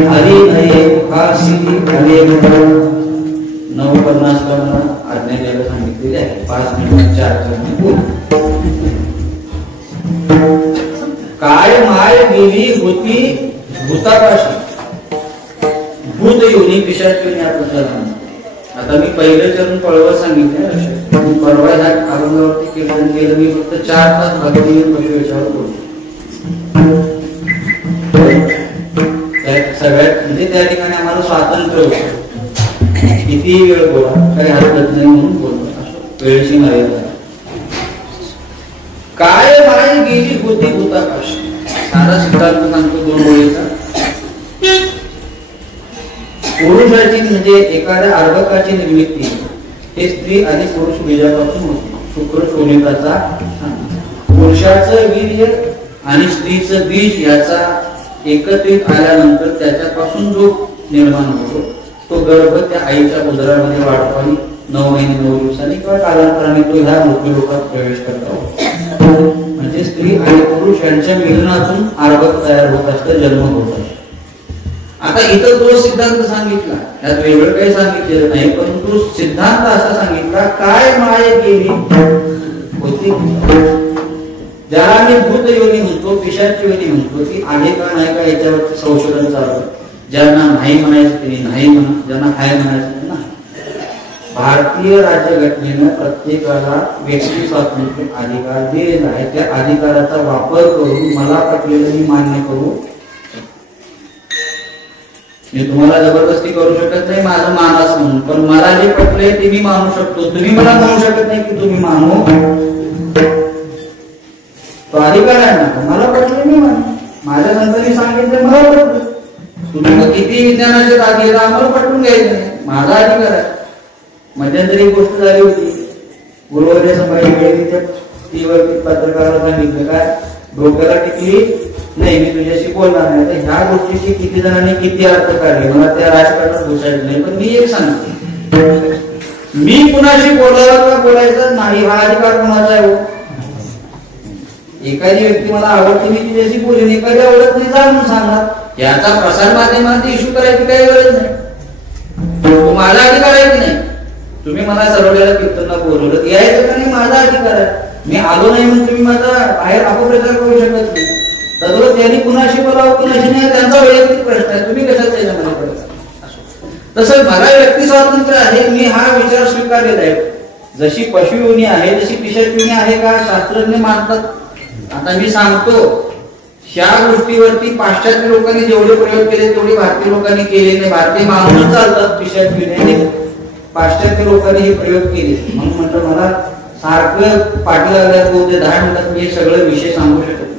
हरी नये खासी हरे 9:50 ला आज्ञा द्यायला सांगितलेली आहे. 5 मिनिट 4 मिनिट. काय माय गेली होती भूतापाशी, भूत योनी पिशाच योनी आपण. आता मी पहिलं चरण पळवत सांगितलं, परवा ह्या अभंगावरती कीर्तन केलं मी फक्त 4 तास भक्ती याच्यावर बोलतो. सगळ्यात म्हणजे त्या ठिकाणी आम्हाला स्वातंत्र्य होतं, किती वेळ बोला काही हरकत नाही म्हणून बोलतो, वेळची मर्यादा. काय माय गेली होती भूतापाशी, साधा सिद्धांत सांगतो 2 ओळीचा. पुरुषाची म्हणजे एखाद्या अर्भकाची निर्मिती हे स्त्री आणि पुरुष बीजापासून होते. शुक्र शोणिकाचा. पुरुषाचं वीर्य आणि स्त्रीचं बीज याचा एकत्रित आल्यानंतर त्याच्यापासून जो निर्माण होतो तो गर्भ त्या आईच्या उदरामध्ये वाढतो आणि 9 महिने 9 दिवसांनी किंवा कालांतराने तो ह्या मृत्यू लोकात प्रवेश करतो. म्हणजे स्त्री आणि पुरुष यांच्या मिलनातून अर्भक तयार होत असतं, जन्म होत असतो. आता इथं तो सिद्धांत सांगितला, त्यात वेगळं काही सांगितलेलं नाही, परंतु सिद्धांत असा सांगितला काय माय गेली होती, ज्याला आम्ही भूत योनी म्हणतो, पिशाच योनी म्हणतो, ती आहे का नाही का याच्यावरती संशोधन चालू. ज्यांना नाही म्हणायचं त्यांनी नाही म्हणा, ज्यांना हाय म्हणायचं त्यांना नाही. भारतीय राज्यघटनेनं प्रत्येकाला व्यक्ती स्वातंत्र्य अधिकार दिलेला आहे. त्या अधिकाराचा वापर करून मला पटलेलं मी मान्य करू. मी तुम्हाला जबरदस्ती करू शकत नाही माझं मानास म्हणून, पण मला जे पटलंय ते मी मानू शकतो. तुम्ही मला म्हणू शकत नाही की तुम्ही मानू, तो अधिकार आहे ना. मला पटलं मी मानू, माझ्या नंतर सांगितलं मला पटलं. तुम्ही किती विज्ञानाच्या दाखलेला आम्हाला पटवून घ्यायचं नाही, माझा अधिकार आहे. मध्यंतरी गोष्ट झाली होती, गुरुवारी समाजाच्या टीव्हीवरती पत्रकाराला सांगितलं काय डोक्याला टिकली नाही मी तुझ्याशी बोलणार नाही. तर ह्या गोष्टीची किती जणांनी किती अर्थ काढले मला त्या राजकारणात घुसायचं नाही. पण मी एक सांगतो, मी कुणाशी बोलायला का बोलायचं नाही हा अधिकार कुणाचा आहे. एखादी व्यक्ती मला आवडते मी तिच्याशी बोलेन, एखादी आवडत नाही जाणून सांगणार. याचा प्रसार माध्यमात इश्यू करायची काही गरज नाही. तो माझा अधिकार आहे की नाही. तुम्ही मला सरवड्याला कीर्तनला बोलवलं यायचं का नाही माझा अधिकार आहे. मी आलो नाही म्हणून तुम्ही माझा बाहेर अपप्रचार करू शकत नाही. तसं त्यांनी कुणाशी बोलावं कुणाशी नाही त्यांचा वैयक्तिक प्रश्न आहे, तुम्ही कशात त्याच्यामध्ये पडता. तसं मला व्यक्ती स्वातंत्र्य आहे, मी हा विचार स्वीकारलेला आहे. जशी पशुयोनी आहे तशी पिशाच योनी आहे का शास्त्रज्ञ मानतात. आता मी सांगतो ह्या गोष्टीवरती पाश्चात्य लोकांनी जेवढे प्रयोग केले तेवढे भारतीय लोकांनी केले नाही. भारतीय मानून चालतात पिशाच योनी, पाश्चात्य लोकांनी हे प्रयोग केले. म्हणून म्हटलं मला सारखं पाठी लागल्यात बोलते 10 मिनिटात मी हे सगळं विषय सांगू शकत नाही.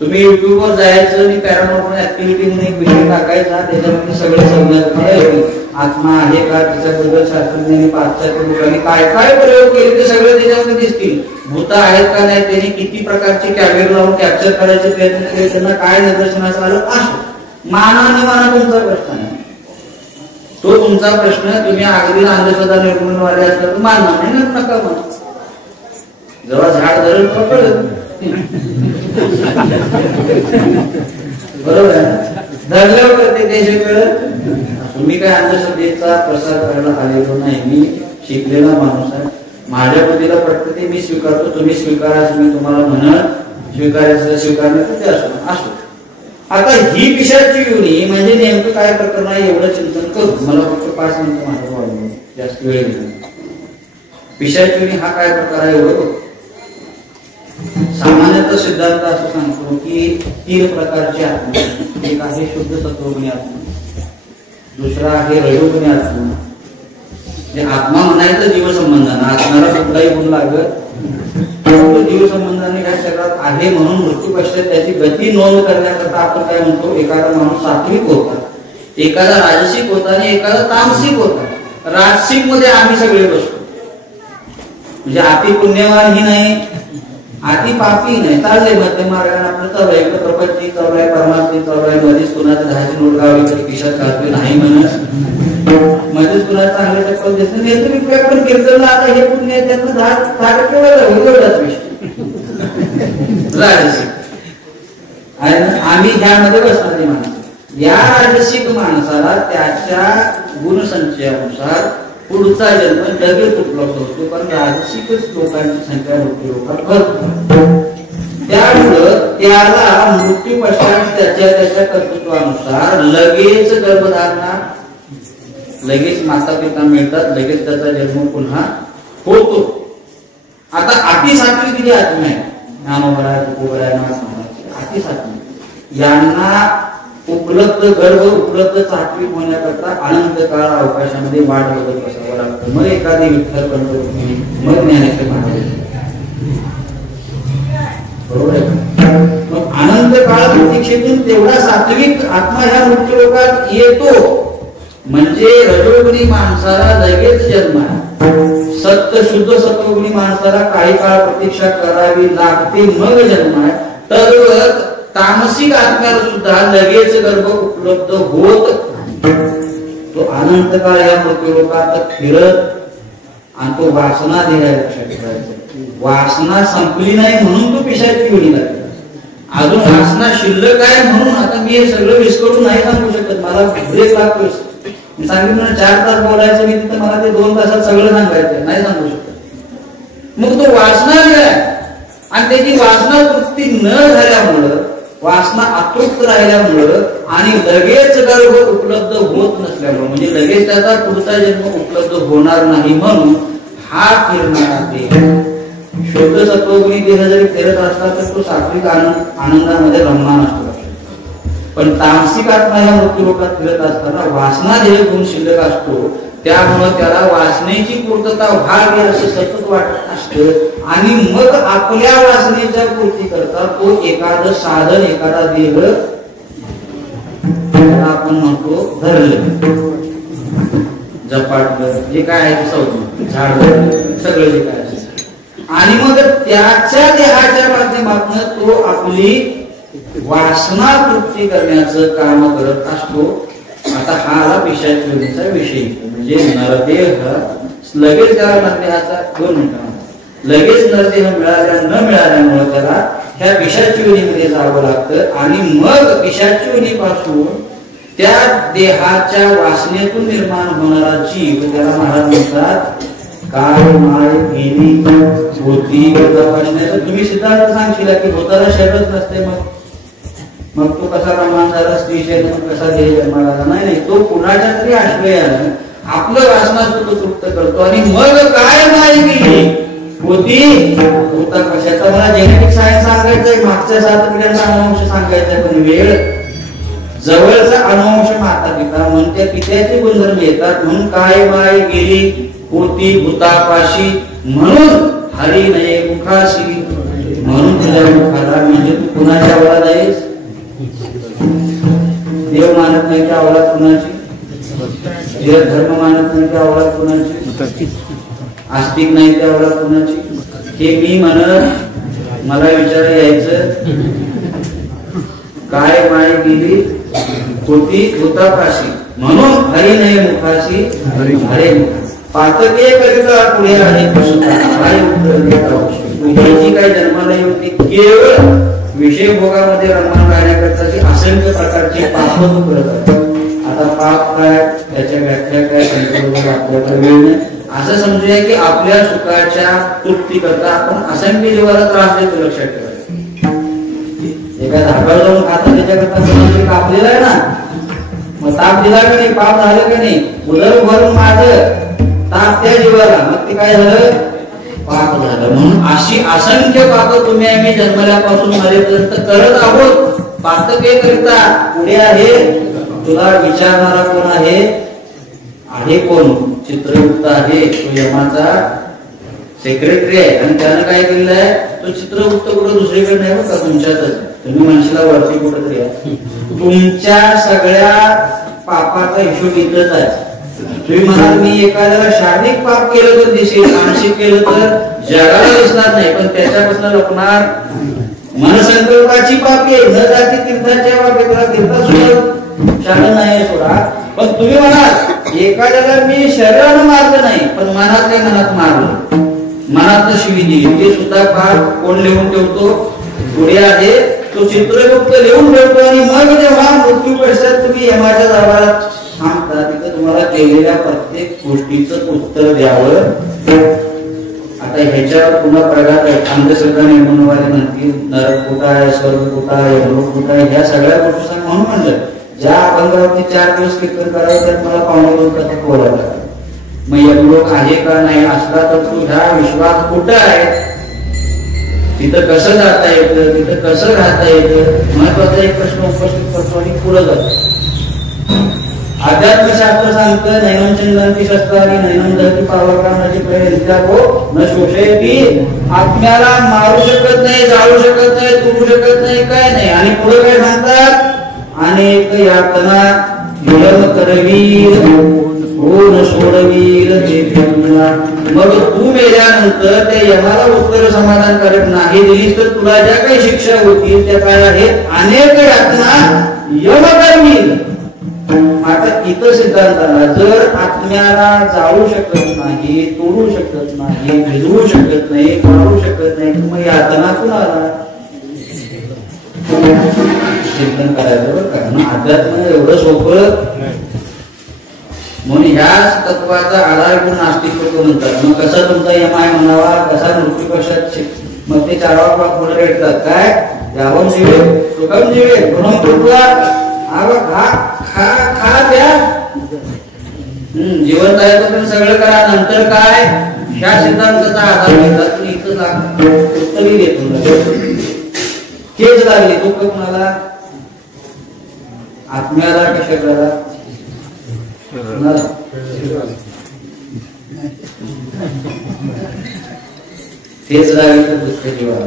तुम्ही युट्यूबवर जायचं आणि पॅरानॉर्मल ऍक्टिव्हिटी म्हणून एक विषय टाकायचा, त्याच्यामध्ये सगळं समजण्यात तुम्हाला येईल. आत्मा आहे का त्याच्याबद्दल शास्त्रज्ञांनी पाश्चात्य लोकांनी काय काय प्रयोग केले ते सगळे त्याच्यामध्ये दिसतील. भूत आहेत का नाही, त्यांनी किती प्रकारचे कॅमेरे लावून कॅप्चर करायचे प्रयत्न केले, त्यांना काय निदर्शनास आलं असं. माना माना तुमचा प्रश्न आहे, तो तुमचा प्रश्न. तुम्ही अगदी अंधश्रद्धा निर्मूलवाले असतात मानणार नाही ना, नका म्हणा. जेव्हा झाड धरेल तेव्हा कळेल. बरोबर आहे. धरल्यावर करते ते सगळं. तुम्ही काय अंधश्रद्धेचा प्रसार करायला आलेलो नाही. मी शिकलेला माणूस आहे. माझ्या बुद्धीला पटतं ते मी स्वीकारतो. तुम्ही स्वीकारायचं मी तुम्हाला म्हणत स्वीकारायचं स्वीकारलं तर ते असो. आता ही पिशाची योनी म्हणजे नेमकं काय प्रकरण आहे एवढं चिंतन करू. मला फक्त 5 मिनिटं माझं वाढवलं, जास्त वेळ गेला. पिशाची योनी हा काय प्रकार आहे एवढं बघ. सामान्यतः सिद्धांत असं सांगतो की 3 प्रकारची आत्मा. एक आहे शुद्ध सत्वगुणी आत्मा, दुसरा आहे रजोगुणी आत्मा. म्हणजे आत्मा म्हणायचं जीवसंबंधानं, आत्म्याला कुठलाही गुण लागत जीवसंबंधाने ह्या शरीरात आहे म्हणून मृत्यू पश्चात त्याची गती नोंद करण्याकरता आपण काय म्हणतो, एखादा माणूस सात्विक होता, एखादा राजसिक होता आणि एखादा तामसिक होता. राजसिक मध्ये आम्ही सगळे बसतो. म्हणजे अति पुण्यवान ही नाही, अति पापी नाही, चाललंय मध्य मार्गाने आपलं चालू आहे. प्रपंची चालू आहे, परमार्थी चालू आहे. मध्येच कुणाचं 10ची नोट गावली तरी खिशात घालतोय नाही म्हणत. मध्येच कुणाचं चांगलं चप्पल दिसत नाही तरी पण कीर्तनला आता हे पुण्य त्यातनं 10% एवढाच विषय राजसिक आहे ना. आम्ही ह्यामध्ये बसणारी माणसं. या राजसिक माणसाला त्याच्या गुणसंचयानुसार पुढचा जन्म लगेच उपलब्ध होतो. पण राजसिकच लोकांची संख्या मोठी लोकांत भरपूर. त्यामुळं त्याला मृत्यू पश्चात त्याच्या कर्तृत्वानुसार लगेच गर्भधारणा, लगेच माता पिता मिळतात, लगेच त्याचा जन्म पुन्हा होतो. आता अतिसात्विक जी आत्मा आहे, ज्ञानोबराय, तुकोबराय, अतिसात्विक यांना उपलब्ध गर्भ उपलब्ध सात्विक होण्याकरता अनंत काळ अवकाशामध्ये वाट बघत बसावं लागतं. मग एखादी विठ्ठल पंढरपूर, मग ज्ञानेश्वर महाराज, बरोबर आहे. मग अनंत काळ प्रतीक्षेतून तेवढा सात्विक आत्मा ह्या मृत्यू लोकात येतो. म्हणजे रजोगुणी माणसाला लगेच जन्म आहे. सत्य शुद्ध सत्वगुणी माणसाला काही काळ प्रतीक्षा करावी लागते, मग जन्म आहे. तर तामसिक आत्म्याला सुद्धा लगेच गर्भ उपलब्ध होत. तो अनंत काळ या मृत्यू लोकात फिरत आणि तो वासना देहाय लक्षात ठेवायचं. वासना संपली नाही म्हणून तो पिशाची योनी लागली. अजून वासना शिल्लक आहे म्हणून आता मी हे सगळं विस्कळून नाही सांगू शकत. मला ब्रेक लागतोय. मी सांगितलं 4 तास बोलायचं, मी तिथं मला ते 2 तासात सगळं सांगायचं, नाही सांगू शकत. मग तो वासना आहे आणि त्याची वासना तृप्ती न झाल्यामुळं, वासना अतृप्त राहिल्यामुळं आणि लगेच गर्भ उपलब्ध होत नसल्यामुळं, म्हणजे लगेच त्याचा पुढचा जन्म उपलब्ध होणार नाही म्हणून हा फिरणारा देह, शुद्ध सत्वगुणी देह जरी फिरत असला तर तो सात्विक आनंदामध्ये रममान असतो. पण तामसिक आत्मा ह्या मृत्यू लोकात फिरत असताना वासना देह गुण शिल्लक असतो. त्यामुळे त्याला वासनेची पूर्तता व्हावी असं सतत वाटत असतं आणि मग आपल्या वासनेच्या पूर्ती करता तो एखादं साधन, एखादा देह आपण म्हणतो धरलं, झपाटलं, जे काय आहे ते सौद झाड सगळं जे काय आणि मग त्याच्या देहाच्या माध्यमातून तो आपली वासना तृप्ती करण्याचं काम करत असतो. आता हा पिशाची योनीचा विषय. म्हणजे नरदेह लगेच त्याला नरदेहाचा 2 मिनिटं लगेच नरदेह मिळाल्या न मिळाल्यामुळे त्याला ह्या पिशाची योनीमध्ये जावं लागतं आणि मग पिशाची योनीपासून त्या देहाच्या वासनेतून निर्माण होणारा जीव त्याला महाराज म्हणतात काय माय गेली होती. तुम्ही सिद्धांत सांगशील की होताना शरीरच नसते, मग तो कसा रमान झाला, स्त्री शरीर कसा देह जन्माला आला. नाही, तो कुणाच्या तरी आश्रयानं आपलं वासना सुद्धा तृप्त करतो आणि मग काय माहिती होती होता कशाचा. मला जेनेटिक सायन्स सांगायचंय, मागच्या 7 पिढ्यांचा अनुवंश सांगायचंय, पण वेळ जवळचा अनुवंश माता पिता म्हणून त्या पित्याचे गुणधर्म येतात. म्हणून काय माय गेली होती भूतापाशी, म्हणून हरी नये मुखाशी, म्हणून तुझ्या मुखाला. म्हणजे तू कुणाच्या अवलाद आहेस? देव मानत नाही की अवलाद कुणाची? धर्म मानत नाही की अवलाद कुणाची? आस्तिक नाही की अवलाद कुणाची? हे मी म्हणत मला विचार यायचं. काय माय गेली होती भूतापाशी, म्हणून हरी नये मुखाशी, हरे पातके करिता पुढे आहे काय उत्तर देत आहोत. जी काही जन्माला होती केवळ विषय भोगामध्ये रमण राहण्याकरता ती असंख्य प्रकारची पाप तो करत आहे. आता पाप काय त्याच्या व्याख्या काय त्यांच्याबरोबर आपल्याकडे वेळ नाही. असं समजूया की आपल्या सुखाच्या तृप्ती करता आपण असंख्य जीवाला त्रास देतो. लक्षात ठेवा, एका धाकाळ जाऊन खाता त्याच्याकरता कापलेला आहे ना, मग ताप दिला की नाही, पाप झालं की नाही, उदर भरून माझं ताप त्या जीवाला, मग ते काय झालं, पाप झालं. म्हणून अशी असंख्य पाप तुम्ही आम्ही जन्मल्यापासून मरेपर्यंत करत आहोत. पातके करिता पुढे आहे, तुला विचारणारा कोण आहे कोण, चित्रगुप्त आहे, तो यमाचा सेक्रेटरी आहे. आणि त्यानं काय केलेलं आहे, तो चित्रगुप्त कुठं दुसरीकडे नाही बघा, तुमच्यातच. तुम्ही म्हणशीला वरती कुठं तरी आहे, तुमच्या सगळ्या पापाचा हिशोब इथंच आहे. तुम्ही म्हणाल मी एखाद्याला शारीरिक पाप केलं तर दिसेल, मानसिक केलं तर जगाला दिसणार नाही, पण त्याच्यापासून लपणार मनसंकल्पाची पापी आहे. न जाती तीर्थाच्या बाबी, तुला तीर्थ सुद्धा शाळा नाही सोडा. पण तुम्ही म्हणाल एखाद्याला मी शरीरानं मारलं नाही, पण मनातल्या मनात मारलं, मनात शिवी दिली, ते सुद्धा पाप कोण लिहून ठेवतो, पुढे आहे तो चित्रगुप्त लिहून ठेवतो. आणि मग जेव्हा मृत्यू पश्चात तुम्ही यमाच्या दरबारात थांबता, तिथं तुम्हाला केलेल्या प्रत्येक गोष्टीचं उत्तर द्यावं. आता ह्याच्यावर पुन्हा प्रघात आहे. अंधश्रद्धा निर्मूलवाले म्हणतील नरक कुठं आहे, स्वर्ग कुठं आहे, यमलोक कुठं आहे, ह्या सगळ्या गोष्टी सांग. म्हणून म्हणलं ज्या अभंगावरती 4 दिवस कीर्तन करावं त्यात मला पावणे 2 तासात बोलावं लागेल. मग यमलोक आहे का नाही असला तर तू ह्या विश्वास कुठं आहे, तिथं कसं जाता येतं, तिथं कसं राहता येतं, महत्वाचा एक प्रश्न उपस्थित करतो आणि पुढे जातो. अध्यात्मशास्त्र सांगतं नैनम चिंतनती शस्त्राने नैनम धरती पावकांची प्रयत्न हो न शोषयती. आत्म्याला मारू शकत नाही, जाळू शकत नाही, तुटू शकत नाही, काय नाही. आणि पुढे काय सांगतात, अनेक यातना विलंब करवीर हो न सोडवीर ते. मग तू मेल्यानंतर त्या यमाला उत्तर समाधानकारक नाही दिलीस तर तुला ज्या काही शिक्षा होतील त्या काय आहेत, अनेक यातना यम करवीर. आता इथं सिद्धांत आला, जर आत्म्याला जाळू शकत नाही, तोडू शकत नाही, भिजवू शकत नाही, काढू शकत नाही, मग यातना कुणाला चिंतन करायचं बरं का. अध्यात्म एवढं सोपं. म्हणून ह्याच तत्वाचा आधार घेऊन नास्तिक लोक म्हणतात. मग कसा तुमचा यम आहे म्हणावा, कसा मृत्यू कशात, मग ते 4वा पाप पुढे रेटतात. काय यावं जीवे सुखम जीवे गुणम कृत्वा खा द्या, जीवन आहे तो सगळं करा. नंतर काय ह्या सिद्धांताचा आधार घेतात. तुम्ही इथं उत्तरही देतो केच लागली दुःख कुणाला, आत्म्याला की शरीराला, तेच लागली तर दुःख जीवाला,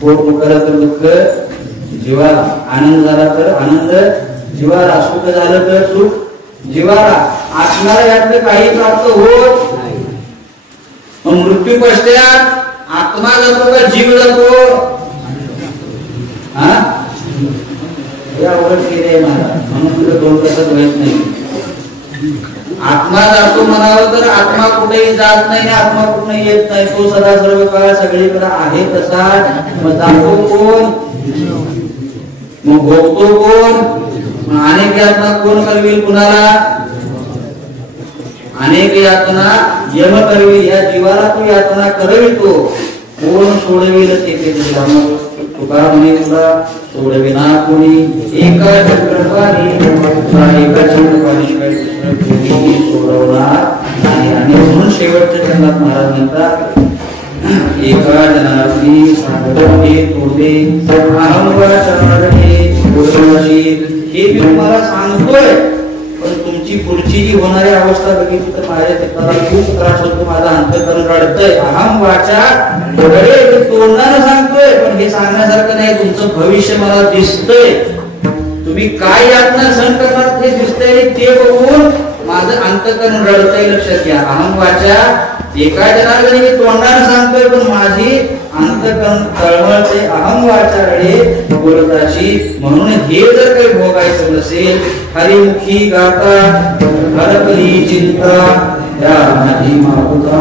पोट दुखला तर दुःख जीवाला, आनंद झाला तर आनंद जीवाला, सुख झालं तर सुख जीवाला. आत्म्याला यातलं काही प्राप्त होत नाही. मग मृत्यू पश्चात आत्मा जातो का जीव जातो, हा अवघड केले मला, म्हणून तुला 2 तासात व्हायच नाही. आत्मा जातो म्हणावं तर आत्मा कुठेही जात नाही, आत्मा कुठेही येत नाही, तो सदा सर्व काळ सगळीकडे आहे तसा. मग जातो कोण, मग भोगतो कोण, अनेक यातना कोण करविल कुणाला, अनेक यातना यम करविल, या जीवाला तू यातना करवितो, कोण सोडविल ते तुका म्हणे तुला सोडविना कोणी. एका चक्रपाणी एका चक्रपाणीशिवाय कोणी सोडवणार नाही. आणि म्हणून शेवटच्या चरणात महाराज म्हणतात एका जनार्दी साधे तोडे हे मी तुम्हाला सांगतोय. पण तुमची पुढची जी होणारी अवस्था बघितली तर माझ्या चित्ताला खूप त्रास होतो, माझा अंतःकरण रडतंय. अहम वाचा तोंडानं सांगतोय, पण हे सांगण्यासारखं नाही. तुमचं भविष्य मला दिसतंय, तुम्ही काय यातना सहन करणार ते दिसतंय, ते बघून माझं अंतःकरण रडतंय. लक्षात घ्या, अहम वाचा एका जनार्दनी मी तोंडानं सांगतोय, पण माझी अंतःकरण तळमळते. अहम वाचा रडे बोलताशी. म्हणून हे जर काही भोगायचं नसेल, हरिमुखी गाता हरकली चिंता त्या नाही मागुता.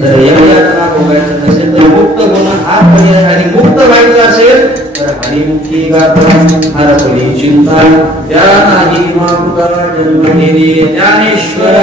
तर यमयातना भोगायचं नसेल तर मुक्त होणं हा पर्याय, आणि मुक्त व्हायचं असेल तर हरिमुखी गाथा हरपली चिंता त्या नाही मागुता. जन्मदिनी ज्ञानेश्वर